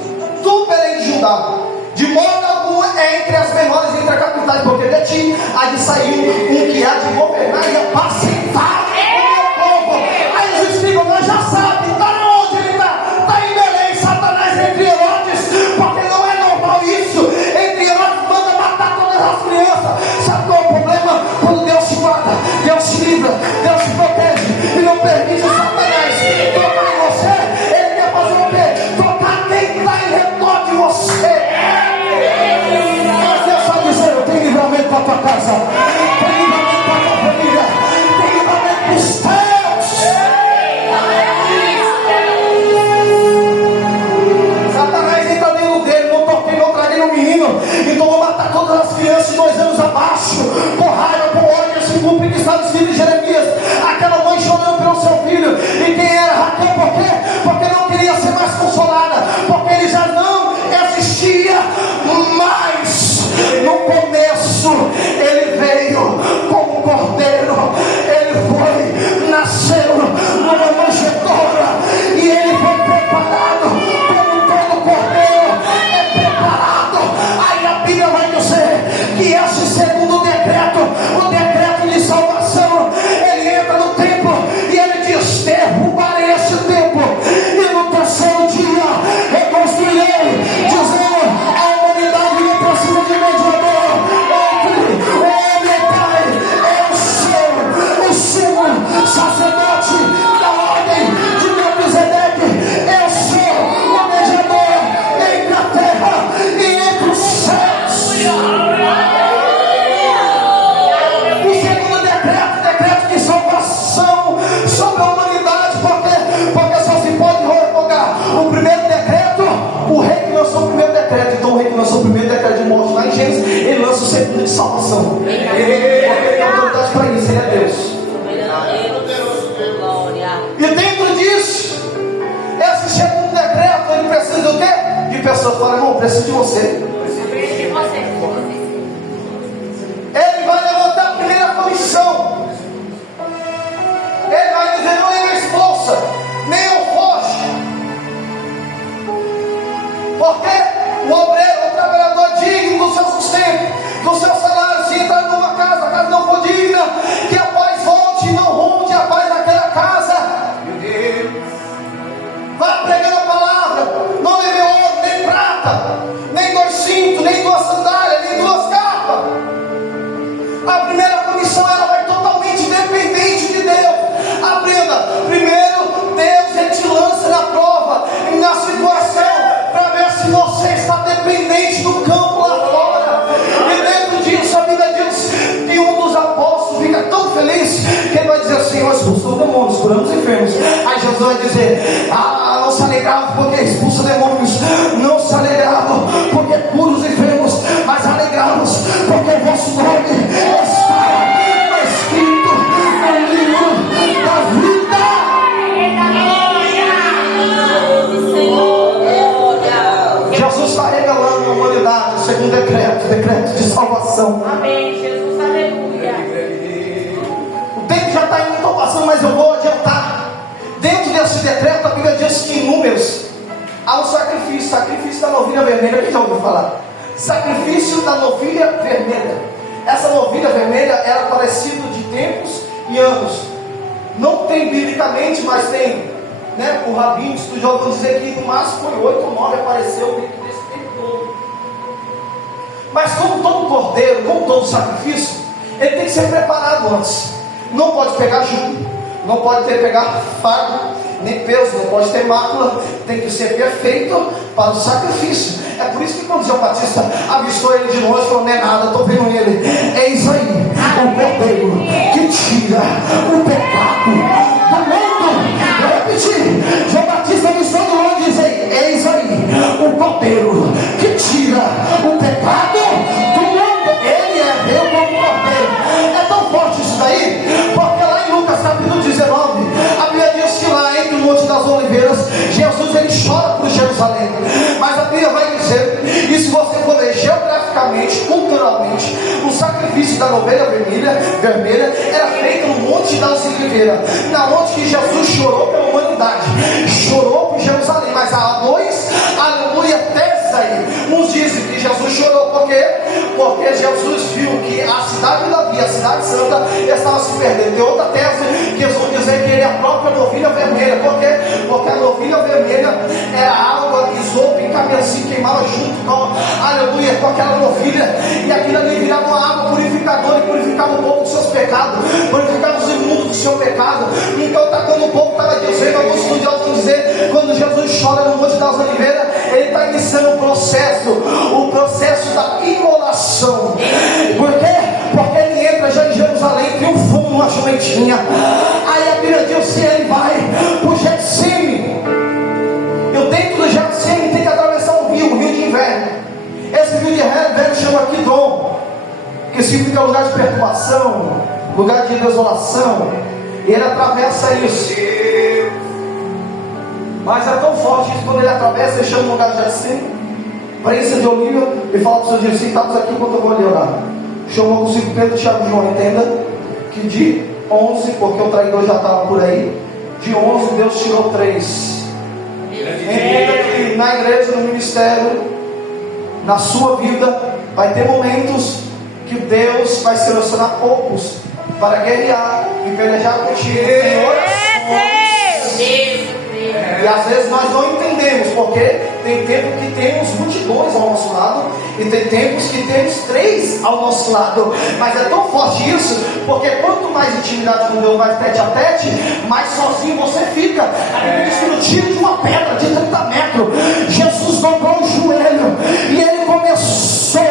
tu, Belém de Judá, de modo algum é entre as menores entre a capitais, porque de ti há de sair um que há de governar e apacentar o meu povo. Aí os escribas: nós já sabemos, está onde ele está? Está em Belém. Satanás entre Herodes, porque não é normal isso. Entre Herodes manda matar todas as crianças. Sabe qual é o problema? Quando Deus te guarda, Deus te livra, Deus te protege e não permite Satanás tocar em você. Ele quer fazer o quê? Tocar quem está em redor de você. Mas Deus só dizer: eu tenho livramento para a tua casa, tem livramento para a tua família, tem livramento para os teus. Satanás entra dentro dele: não toquei, não traguei um menino, então vou matar todas as crianças de 2 anos abaixo, com raiva, com ódio. Se cumpre que está escrito em Jeremias, aquela mãe chorando pelo seu filho. E quem era Raquel? Por quê? Porque não queria ser mais consolada, porque ele já não existia mais. No começo ele veio como cordeiro, ele foi, nasceu numa manjedoura, e ele foi preparado como lança o primeiro decreto de morte lá em Gênesis, ele lança o segundo de salvação. Porque ele tem autoridade para isso, ele é Deus. E dentro disso, esse segundo decreto, ele precisa do quê? De pessoas que falam, irmão, preciso de você. Ele vai levantar a primeira comissão. Ele vai dizer, não é expulsa, nem eu foge. Porque o obreiro, o trabalhador digno do seu sustento, do seu salário, se entrar numa casa, a casa não for digna, que a paz volte e não ronde a paz naquela casa. Vá pregando a palavra, não leve ouro, nem prata, nem 2 cintos, nem 2 sandálias, nem 2 capas. A primeira comissão, ela vai totalmente dependente de Deus. Aprenda, primeiro Deus ele te lança na prova, na situação, para ver se você está dependente do campo lá fora. E dentro disso, a Bíblia diz que um dos apóstolos fica tão feliz que ele vai dizer assim, nós expulsamos demônios, curamos enfermos. Aí Jesus vai dizer, não se alegravam porque expulsa demônios, não se alegravam porque cura os enfermos, mas alegravam-nos porque o vosso nome está escrito no livro da vida. Jesus está revelando a humanidade o segundo decreto de salvação. Amém, Jesus, aleluia. O tempo já está indo, estou passando, mas eu vou adiantar. Dentro desse decreto, a Bíblia diz que em Números há um sacrifício da novilha vermelha. Quem já ouviu falar? Sacrifício da novilha vermelha. Essa novilha vermelha era parecido de tempos e anos. Não tem biblicamente, mas tem, né? O rabino estudioso vão dizer que no máximo foi 8 ou 9 apareceu dentro desse tempo todo. Mas como todo cordeiro, como todo sacrifício, ele tem que ser preparado antes. Não pode pegar jugo, não pode pegar fardo, nem peso, não pode ter mácula, tem que ser perfeito para o sacrifício. É por isso que quando João Batista avistou ele de longe, falou, não é nada, estou vendo ele. Eis aí o cordeiro que tira o pecado do mundo. Vou repetir, João Batista avistou de longe e diz aí, eis aí o cordeiro que tira o pecado do mundo. Ele é meu como cordeiro. É tão forte isso daí, porque lá em Lucas capítulo 19, a Bíblia diz que lá entre o Monte das Oliveiras, Jesus ele chora por Jerusalém. Mas a Bíblia vai dizer, e se você for ver geograficamente, culturalmente, o sacrifício da novilha vermelha era feito no Monte das Oliveiras, na onde que Jesus chorou pela humanidade, chorou por Jerusalém. Mas há 2, aleluia, teses aí. Uns dizem que Jesus chorou porque Jesus viu que a cidade de Davi, a cidade santa, estava se perdendo. Tem outra tese que eles vão dizer que ele é a própria novilha vermelha. Por quê? Porque a novilha vermelha era água, isopo e carmesim queimava junto com, aleluia, com aquela novilha, e aquilo ali virava uma água purificadora e purificava o povo dos seus pecados, purificava os imundos do seu pecado. Então quando o povo estava dizendo, alguns estudiosos vão dizer, quando Jesus chora no Monte das Oliveiras, ele está iniciando o processo da imolação. Por quê? Porque ele entra já em Jerusalém triunfando numa jumentinha. Aí a Bíblia diz que ele vai para o Getsêmani. E dentro do Getsêmani tem que atravessar um rio de inverno. Esse rio de inverno chama Kidron, que significa lugar de perturbação, lugar de desolação. E ele atravessa isso. Mas é tão forte isso, quando ele atravessa, ele chama um lugar de Getsêmani, prensa de oliva, e fala para os seus discípulos, estamos aqui enquanto eu vou ali orar. Chamou os 5 Pedro, Tiago e João. Entenda que de 11, porque o traidor já estava por aí, de 11 Deus tirou 3. Entenda que na igreja, no ministério, na sua vida, vai ter momentos que Deus vai selecionar poucos para guerrear e pelejar contigo em orações. E às vezes nós não entendemos, porque tem tempo que temos multidões ao nosso lado, e tem tempos que temos 3 ao nosso lado. Mas é tão forte isso, porque quanto mais intimidade com Deus, mais tete a tete, mais sozinho você fica. A Bíblia diz que no tiro de uma pedra de 30 metros, Jesus dobrou o joelho e ele começou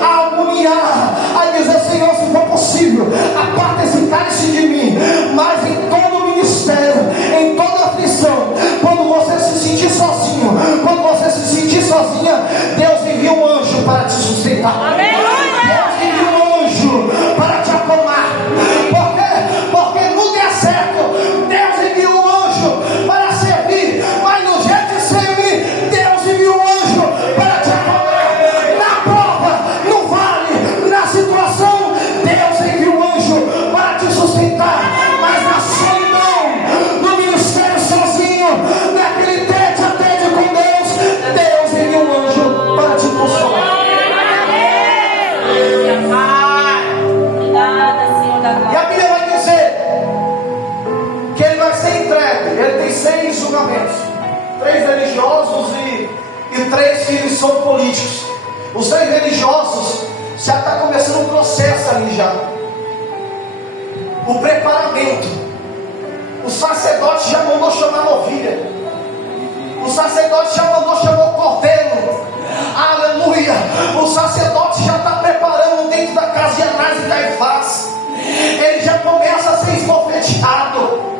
a agoniar, a dizer, Senhor, se for possível, aparta esse cálice de mim. Mas em todo o ministério, em toda aflição, quando você se sentir sozinho, quando você se sentir sozinha, Deus envia um anjo para te sustentar. Deus envia um anjo para te acalmar. Por quê? Porque no deserto Deus envia um anjo para servir, mas no Getsemane Deus envia um anjo para te acalmar. Na prova, no vale, na situação, Deus envia um anjo para te sustentar. Mas na solidão, no ministério sozinho, naquele tete a tete com Deus, Deus envia um anjo para te consolar. E a Bíblia vai dizer que ele vai ser entregue. Ele tem 6 julgamentos: 3 religiosos e 3 que são políticos. Os 3 religiosos já está começando um processo ali já. O preparamento. O sacerdote já mandou chamar a novilha. O sacerdote já mandou chamar o cordeiro. Aleluia. O sacerdote já está preparando dentro da casa de Anás e Caifás. Ele já começa a ser esbofeteado.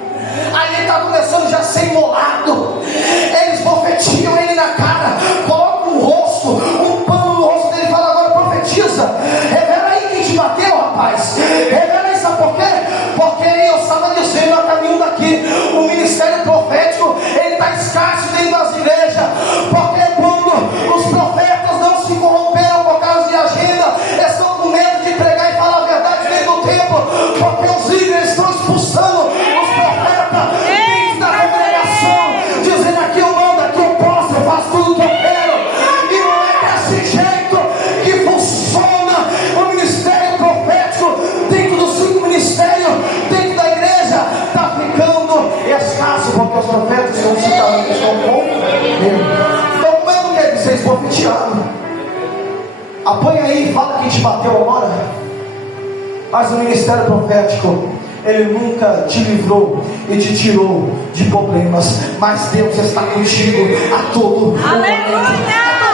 Aí ele está começando já a ser imolado. Eles bofetiam ele na cara, colocam um rosto, um pano no rosto dele e falam: agora profetiza, revela aí quem te bateu, rapaz. Revela aí, sabe por quê? Porque eu estava dizendo a caminho daqui, o ministério profético ele está escasso dentro das igrejas. Porque quando os profetas não se corromperam por causa de agenda, eles estão com medo de pregar e falar a verdade dentro do templo, porque os líderes estão expulsando os profetas dentro da congregação, dizendo: aqui eu mando, aqui eu posso, eu faço tudo o que eu quero. E não é desse jeito que funciona o ministério profético. Dentro dos 5 ministérios, dentro da igreja, está ficando escasso, porque os profetas estão citando, estão com medo. Então, com medo quer dizer esbofeteado. Apanha aí e fala quem te bateu agora. Mas o ministério profético, ele nunca te livrou e te tirou de problemas, mas Deus está contigo a todo momento.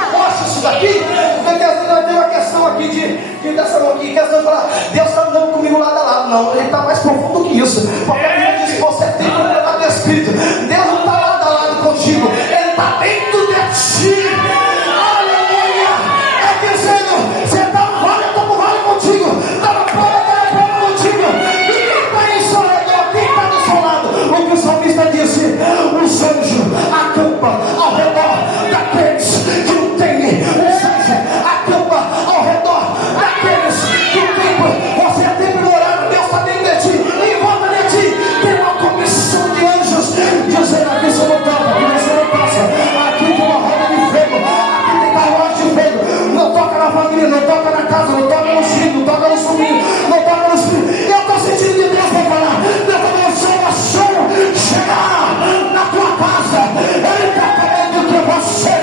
Eu gosto disso daqui, porque às vezes vai ter uma questão aqui de dessa mão aqui, questão de falar: Deus está andando comigo lado a lado. Não, ele está mais profundo que isso, porque a Bíblia diz que você tem que levar do Espírito. Deus não está lado a lado contigo, ele está dentro de ti. Aleluia! É dizendo: você está no vale, eu estou no vale contigo, está na prova contigo. E quem está em seu redor, quem está do seu lado? O que o salmista disse: os anjos acampam ao redor daqueles que não têm. Os anjos acampam ao redor daqueles que não têm. Você é temporada, Deus está dentro de ti, em volta de ti tem uma comissão de anjos dizendo: aqui você não toca, aqui você não passa, aqui tem uma roda de fogo, aqui tem carruagem de fogo. Não toca na família, não toca na casa, não toca nos filhos, não toca nos sobrinhos, não toca nos filhos. Eu estou sentindo de Deus para falar: Deus está dando salvação chegar na tua casa. Ele está falando que você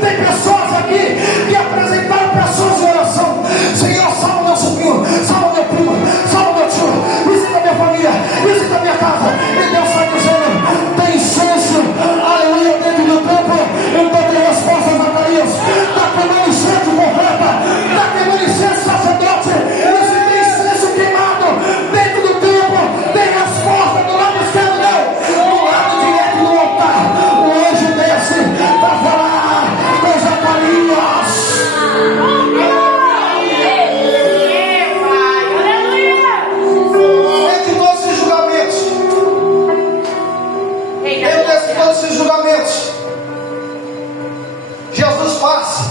tem pessoas aqui que apresentaram pessoas em oração: Senhor, salva meu sobrinho, salva meu primo, salva meu tio, visita minha família, visita minha casa. E Deus está dizendo: tem senso, aleluia, dentro do tempo. Então tem resposta, Zacarias. Está queimando incenso, profeta, está queimando incenso, sacerdote. Esse tem senso queimado dentro do tempo. Tem resposta do lado esquerdo, não, do lado direito do altar. O anjo desce para falar com Zacarias. Entre todos esses julgamentos, Jesus faz,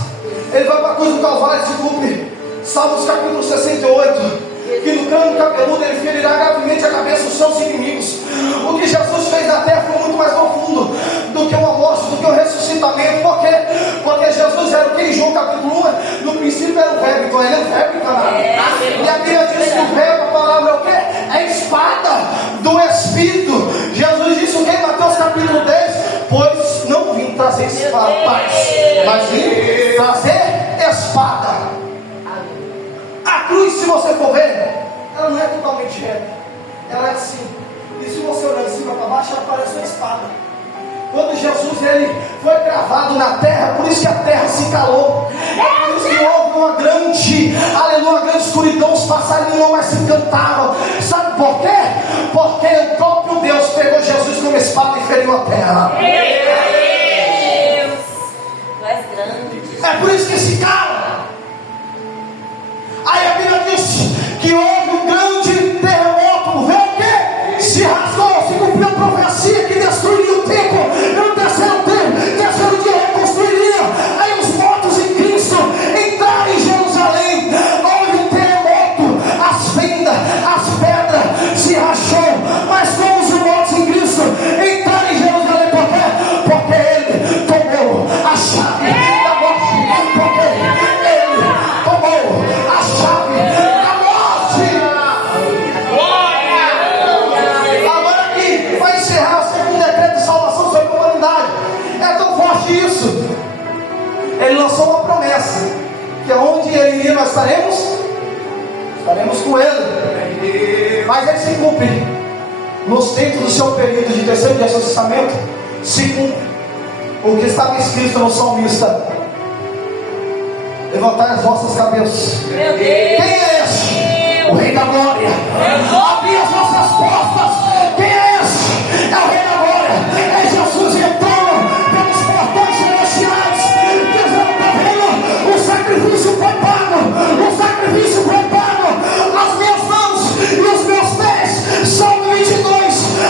ele vai para a cruz do Calvário e se cumpre Salmos capítulo 68, que no cano cabeludo ele ferirá gravemente a cabeça dos seus inimigos. O que Jesus fez na terra foi muito mais profundo do que uma morte, do que um ressuscitamento. Por quê? Porque Jesus era o que? Em João capítulo 1, no princípio era o verbo, então ele é o verbo encarnado. E a Bíblia diz que o verbo, a palavra é o quê? É a espada do Espírito. Jesus disse o quê? Mateus capítulo 10: pois não vim trazer paz, mas vim trazer espada. A cruz, se você for ver, ela não é totalmente reta, ela é assim. E se você olhar de cima para baixo, ela parece uma espada. Quando Jesus ele foi cravado na terra, por isso que a terra se calou. É por isso que houve uma grande, aleluia, uma grande escuridão. Os passarinhos não mais se cantavam. Sabe por quê? Porque o próprio Deus pegou Jesus como espada e feriu a terra. Deus, tu és grande. É por isso que se cala. ele iria, nós estaremos com ele. Mas ele se cumpre. Nos tempos do seu período de terceiro de associamento, se cumpre o que estava escrito no salmista: levantai as vossas cabeças. Meu Deus. Quem é esse? O Rei da Glória. Abri as nossas portas. Quem é esse? É o Rei da Glória. É Jesus entrando pelos portões celestiais, dizendo: está vendo? O sacrifício foi pago. O sacrifício foi pago. As minhas mãos e os meus pés são 22.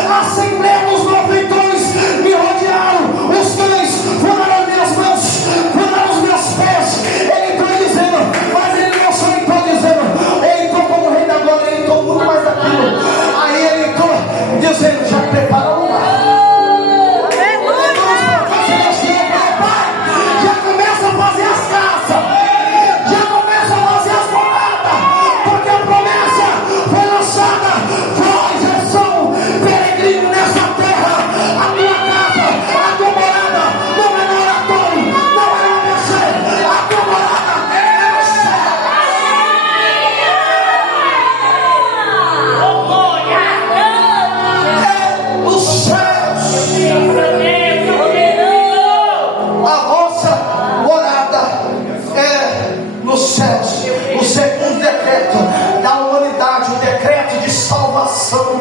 A Assembleia dos Malfeitores me rodearam. Os cães furaram as minhas mãos, furaram os meus pés. Ele entrou dizendo, mas ele não só entrou dizendo, ele entrou como Rei da Glória, ele entrou muito mais daquilo. Aí ele entrou dizendo: já prepara o lugar. Já começa a fazer as casas, já começa a fazer as moradas, porque a promessa foi lançada. Vós são peregrinos nessa terra. A tua casa, a tua morada não é no oratório, não é no ABC. A tua morada é no céu. É nos céus. A vossa morada é nos céus. O segundo decreto da humanidade, o decreto de salvação.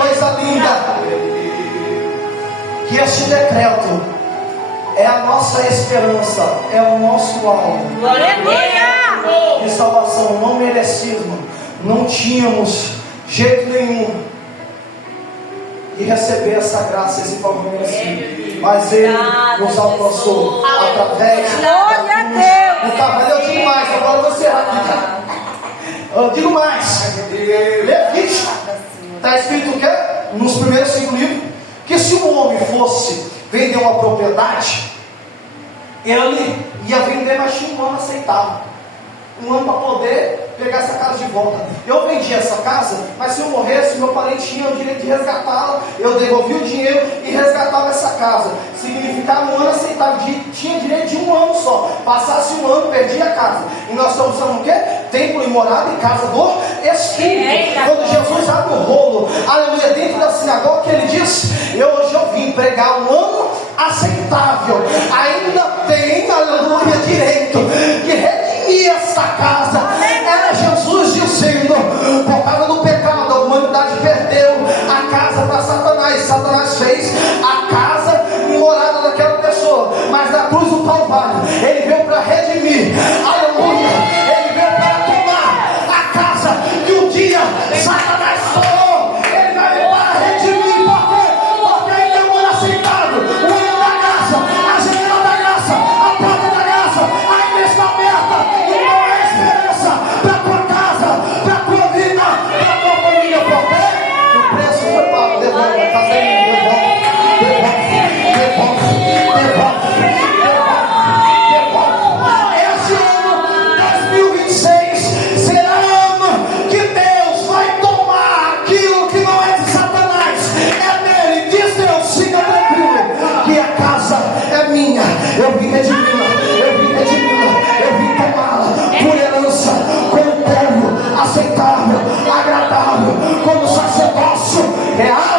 Coisa linda. Que este decreto é a nossa esperança, é o nosso alvo Glória a Deus. de salvação. Não merecíamos, não tínhamos jeito nenhum de receber essa graça, esse favor merecido, mas Ele nos alcançou através. Glória a Deus. Não tá, mas eu digo mais, agora eu vou encerrar aqui. Eu digo mais. Levítico, está escrito o quê? Nos primeiros 5 livros, que se um homem fosse vender uma propriedade, ele ia vender, mas tinha um ano aceitável. Um ano para poder pegar essa casa de volta. Eu vendi essa casa, mas se eu morresse, meu parente tinha o direito de resgatá-la. Eu devolvi o dinheiro e resgatava essa casa. Significava um ano aceitável. Tinha direito de um ano só. Passasse um ano, perdia a casa. E nós estamos falando o quê? Templo e morada e casa do Espírito. Quando Jesus abre o rolo, aleluia, dentro da sinagoga, que ele diz: hoje eu vim pregar um ano aceitável. Ainda tem, aleluia, direito de redimir essa casa. Era Jesus dizendo: por causa do pecado, a humanidade perdeu a casa para Satanás. Satanás fez a casa e morada daquela pessoa. Mas na cruz do Calvário, ele veio para redimir. Aleluia. Ele veio para tomar a casa que um dia Satanás tomou. Ele vai vir para redimir. Por quê? Porque ainda é um ano aceitável. O ano da graça, a janela da graça, a porta da graça ainda está aberta. E não há esperança para a tua casa, para a tua vida, para a tua família. Por quê? O preço foi pago. Devolve a casa aí. Esse ano 2026 será ano que Deus vai tomar aquilo que não é de Satanás, é dele. Diz Deus: fica tranquilo, que a casa é minha. Eu vim redimi-la, eu vim tomá-la por herança, como povo aceitável, agradável, como sacerdócio real.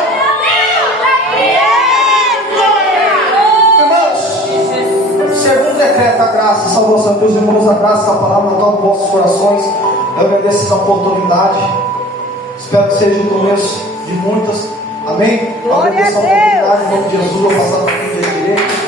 Segundo decreto, a graça, salvação. Deus, irmãos, a graça, a palavra toca vossos corações. Eu agradeço essa oportunidade. Espero que seja o começo de muitas. Amém? Glória Eu agradeço a a oportunidade, em nome de Jesus. Eu vou passar na frente da igreja.